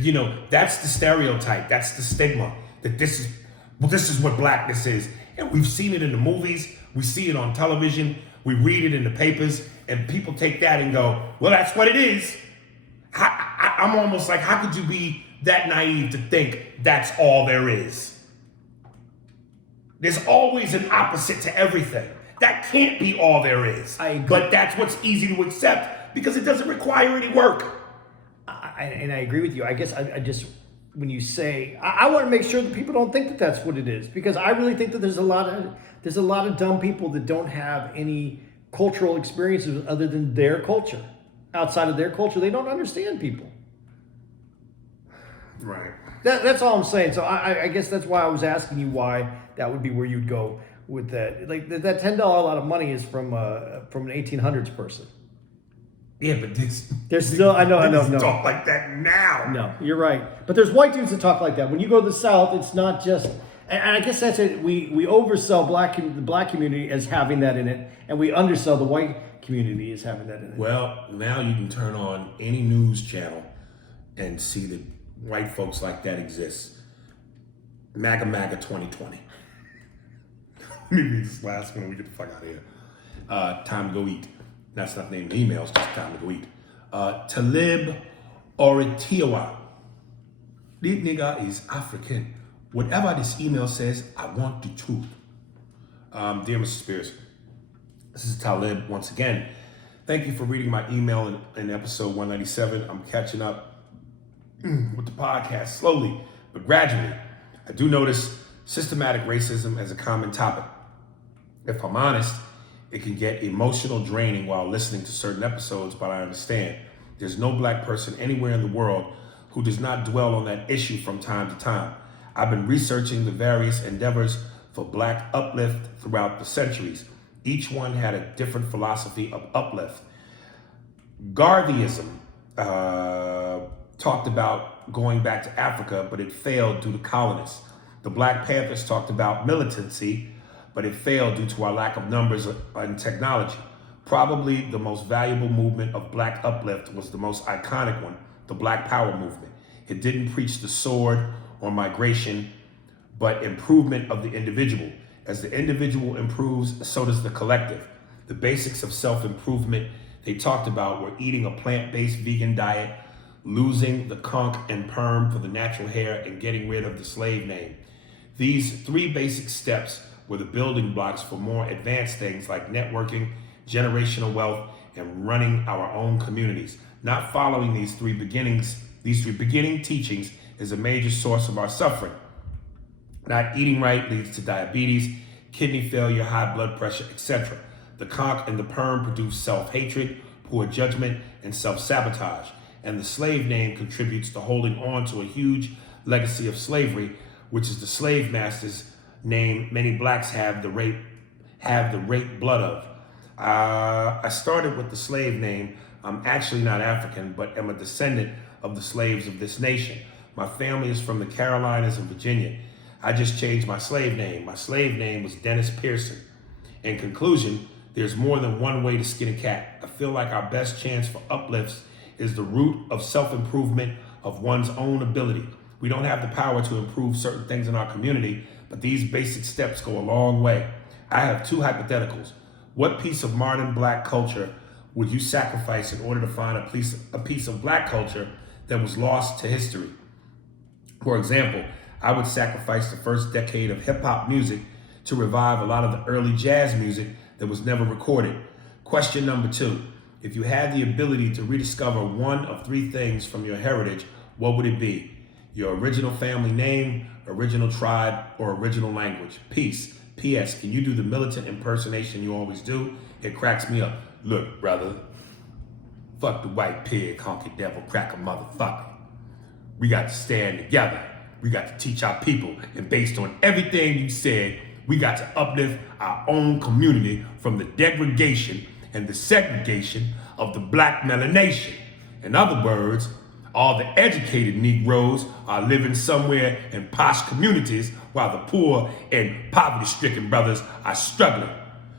You know, that's the stereotype. That's the stigma. That this is what blackness is. And we've seen it in the movies. We see it on television. We read it in the papers. And people take that and go, well, that's what it is. I'm almost like, how could you be that naive to think that's all there is? There's always an opposite to everything. That can't be all there is. I agree. But that's what's easy to accept because it doesn't require any work. And I agree with you. I guess I just, when you say, I want to make sure that people don't think that that's what it is, because I really think that there's a lot of dumb people that don't have any cultural experiences other than their culture. Outside of their culture, they don't understand people. Right. That's all I'm saying. So I guess that's why I was asking you why that would be where you'd go with that. Like that $10 lot of money is from an 1800s person. Yeah, but There's still, I know. Talk like that now. No, you're right. But there's white dudes that talk like that. When you go to the South, it's not just, and I guess that's it. We oversell the black community as having that in it, and we undersell the white community as having that in it. Well, now you can turn on any news channel and see that white folks like that exist. MAGA 2020. Let me read this last one and we get the fuck out of here. Time to go eat. That's not named emails, just time to go eat. Talib Oritiwa. This nigga is African. Whatever this email says, I want the truth. Dear Mr. Spears, this is Talib once again. Thank you for reading my email in episode 197. I'm catching up with the podcast slowly, but gradually. I do notice systematic racism as a common topic. If I'm honest, it can get emotional draining while listening to certain episodes, but I understand. There's no black person anywhere in the world who does not dwell on that issue from time to time. I've been researching the various endeavors for black uplift throughout the centuries. Each one had a different philosophy of uplift. Garveyism talked about going back to Africa, but it failed due to colonists. The Black Panthers talked about militancy, but it failed due to our lack of numbers and technology. Probably the most valuable movement of black uplift was the most iconic one, the Black Power movement. It didn't preach the sword or migration, but improvement of the individual. As the individual improves, so does the collective. The basics of self-improvement they talked about were eating a plant-based vegan diet, losing the conch and perm for the natural hair, and getting rid of the slave name. These three basic steps were the building blocks for more advanced things like networking, generational wealth, and running our own communities. Not following these three beginning teachings is a major source of our suffering. Not eating right leads to diabetes, kidney failure, high blood pressure, etc. The conch and the perm produce self-hatred, poor judgment, and self-sabotage. And the slave name contributes to holding on to a huge legacy of slavery, which is the slave master's name many blacks have the rape blood of. I started with the slave name. I'm actually not African, but am a descendant of the slaves of this nation. My family is from the Carolinas and Virginia. I just changed my slave name. My slave name was Dennis Pearson. In conclusion, there's more than one way to skin a cat. I feel like our best chance for uplifts is the root of self-improvement of one's own ability. We don't have the power to improve certain things in our community, but these basic steps go a long way. I have two hypotheticals. What piece of modern black culture would you sacrifice in order to find a piece of black culture that was lost to history? For example, I would sacrifice the first decade of hip hop music to revive a lot of the early jazz music that was never recorded. Question number 2. If you had the ability to rediscover one of three things from your heritage, what would it be? Your original family name, original tribe, or original language? Peace. P.S. Can you do the militant impersonation you always do? It cracks me up. Look, brother. Fuck the white pig, honky devil, cracker motherfucker. We got to stand together. We got to teach our people. And based on everything you said, we got to uplift our own community from the degradation and the segregation of the black melanation. In other words, all the educated Negroes are living somewhere in posh communities while the poor and poverty-stricken brothers are struggling.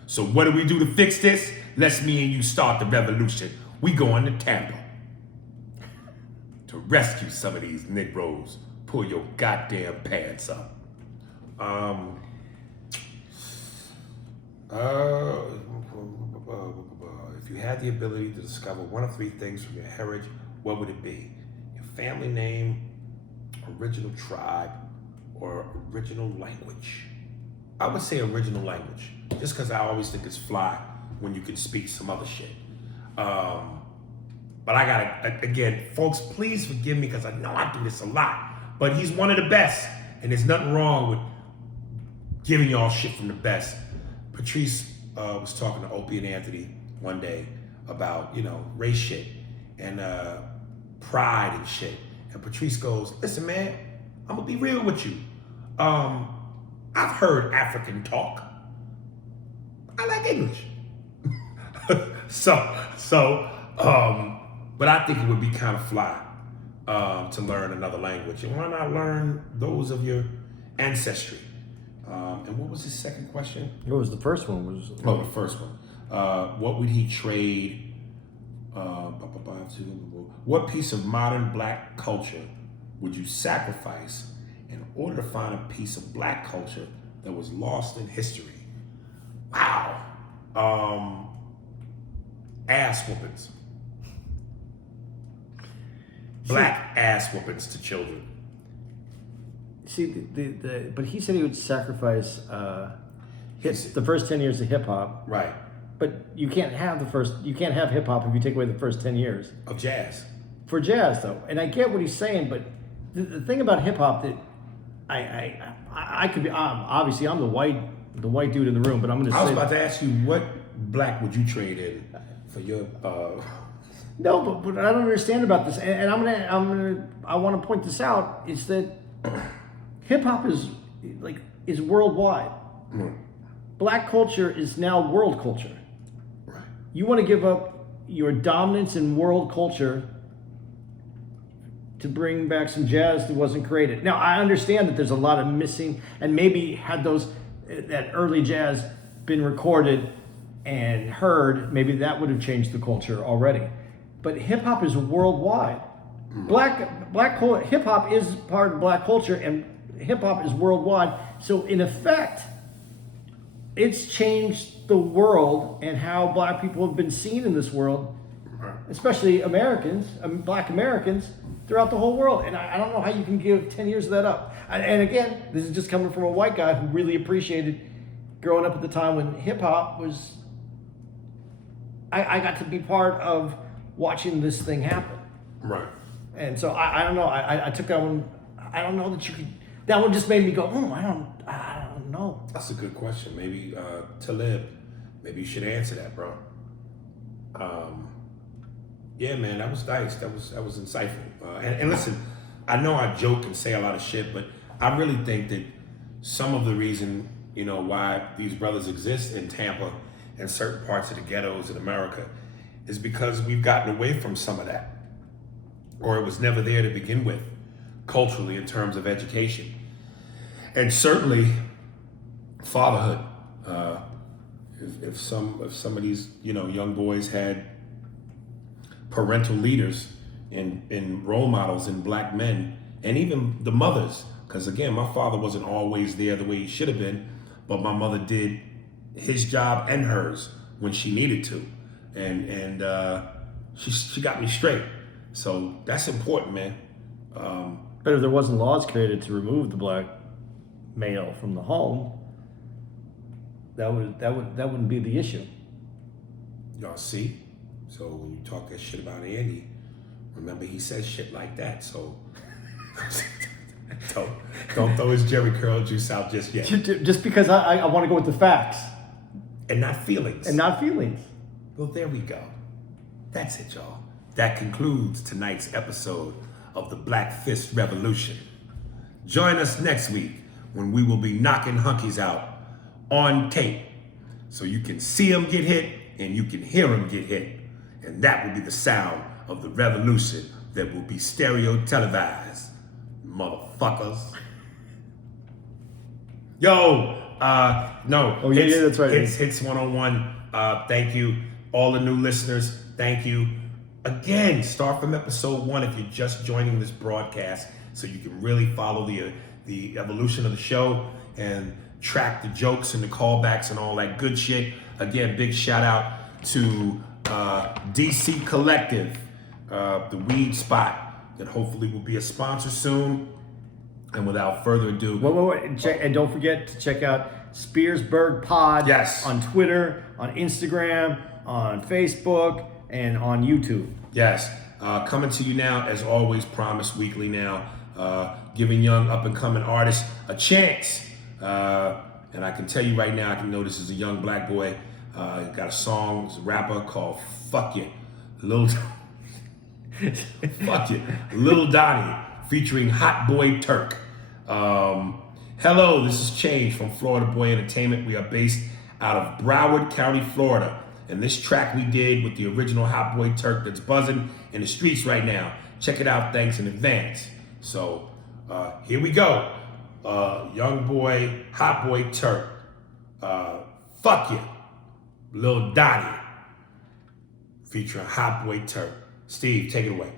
So what do we do to fix this? Let's me and you start the revolution. We going to Tampa. to rescue some of these Negroes. Pull your goddamn pants up. If you had the ability to discover one of three things from your heritage, what would it be? Your family name, original tribe, or original language? I would say original language, just because I always think it's fly when you can speak some other shit. But I gotta, again, folks, please forgive me because I know I do this a lot, but he's one of the best, and there's nothing wrong with giving y'all shit from the best. Patrice was talking to Opie and Anthony one day about, race shit and pride and shit. And Patrice goes, listen, man, I'm gonna be real with you. I've heard African talk. I like English. But I think it would be kind of fly to learn another language. And why not learn those of your ancestry? And what was his second question? What was the first one? The first one. What would he trade? What piece of modern black culture would you sacrifice in order to find a piece of black culture that was lost in history? Wow. Ass whoopings. Black ass whoopings to children. See, but he said he would sacrifice the first 10 years of hip hop. Right. But you can't have hip hop if you take away the first 10 years of jazz. For jazz, though, and I get what he's saying, but the thing about hip hop that I could be obviously I'm the white dude in the room, but I'm going to say. I was about to ask you, what black would you trade in for your? No, but I don't understand about this, and I want to point this out. Is that hip hop is worldwide. Mm. Black culture is now world culture. Right. You want to give up your dominance in world culture to bring back some jazz that wasn't created. Now, I understand that there's a lot of missing, and maybe had that early jazz been recorded and heard, maybe that would have changed the culture already. But hip hop is worldwide. Mm. Hip hop is part of black culture, and hip hop is worldwide. So in effect, it's changed the world and how black people have been seen in this world, especially Americans, black Americans, throughout the whole world. And I don't know how you can give 10 years of that up. And again, this is just coming from a white guy who really appreciated growing up at the time when hip hop was. I got to be part of watching this thing happen. Right. And so I don't know. I took that one. I don't know that you could. That one just made me go, I don't know. That's a good question. Maybe Talib, maybe you should answer that, bro. Yeah, man, that was nice. That was insightful. And listen, I know I joke and say a lot of shit, but I really think that some of the reason, why these brothers exist in Tampa and certain parts of the ghettos in America is because we've gotten away from some of that, or it was never there to begin with, culturally in terms of education, and certainly fatherhood. If some of these young boys had parental leaders and role models in black men, and even the mothers, because again, my father wasn't always there the way he should have been, but my mother did his job and hers when she needed to, and she got me straight. So that's important, man. But if there wasn't laws created to remove the black male from the home, that wouldn't be the issue. Y'all see? So when you talk that shit about Andy, remember he says shit like that. So don't throw his Jerry curl juice out just yet. Just because I want to go with the facts. And not feelings. Well, there we go. That's it, y'all. That concludes tonight's episode of the Black Fist Revolution. Join us next week when we will be knocking hunkies out on tape so you can see them get hit and you can hear them get hit. And that will be the sound of the revolution that will be stereo televised. Motherfuckers. Yo, no. Oh, yeah, that's right. Hits 101. Thank you. All the new listeners, thank you. Again, start from episode 1 if you're just joining this broadcast, so you can really follow the evolution of the show and track the jokes and the callbacks and all that good shit. Again, big shout out to DC Collective, the weed spot that hopefully will be a sponsor soon. And without further ado, Wait. And don't forget to check out Spearsburg Pod on Twitter, on Instagram, on Facebook, and on YouTube. Yes. Coming to you now, as always, promised weekly now, giving young up-and-coming artists a chance. And I can tell you right now, I can know this is a young black boy. Got a song, he's a rapper called Fuck You. Fuck You. Lil Donnie, featuring Hot Boy Turk. Hello, this is Change from Florida Boy Entertainment. We are based out of Broward County, Florida. And this track we did with the original Hot Boy Turk that's buzzing in the streets right now. Check it out, thanks in advance. So, here we go. Young boy, Hot Boy Turk. Fuck You. Lil Donnie. Featuring Hot Boy Turk. Steve, take it away.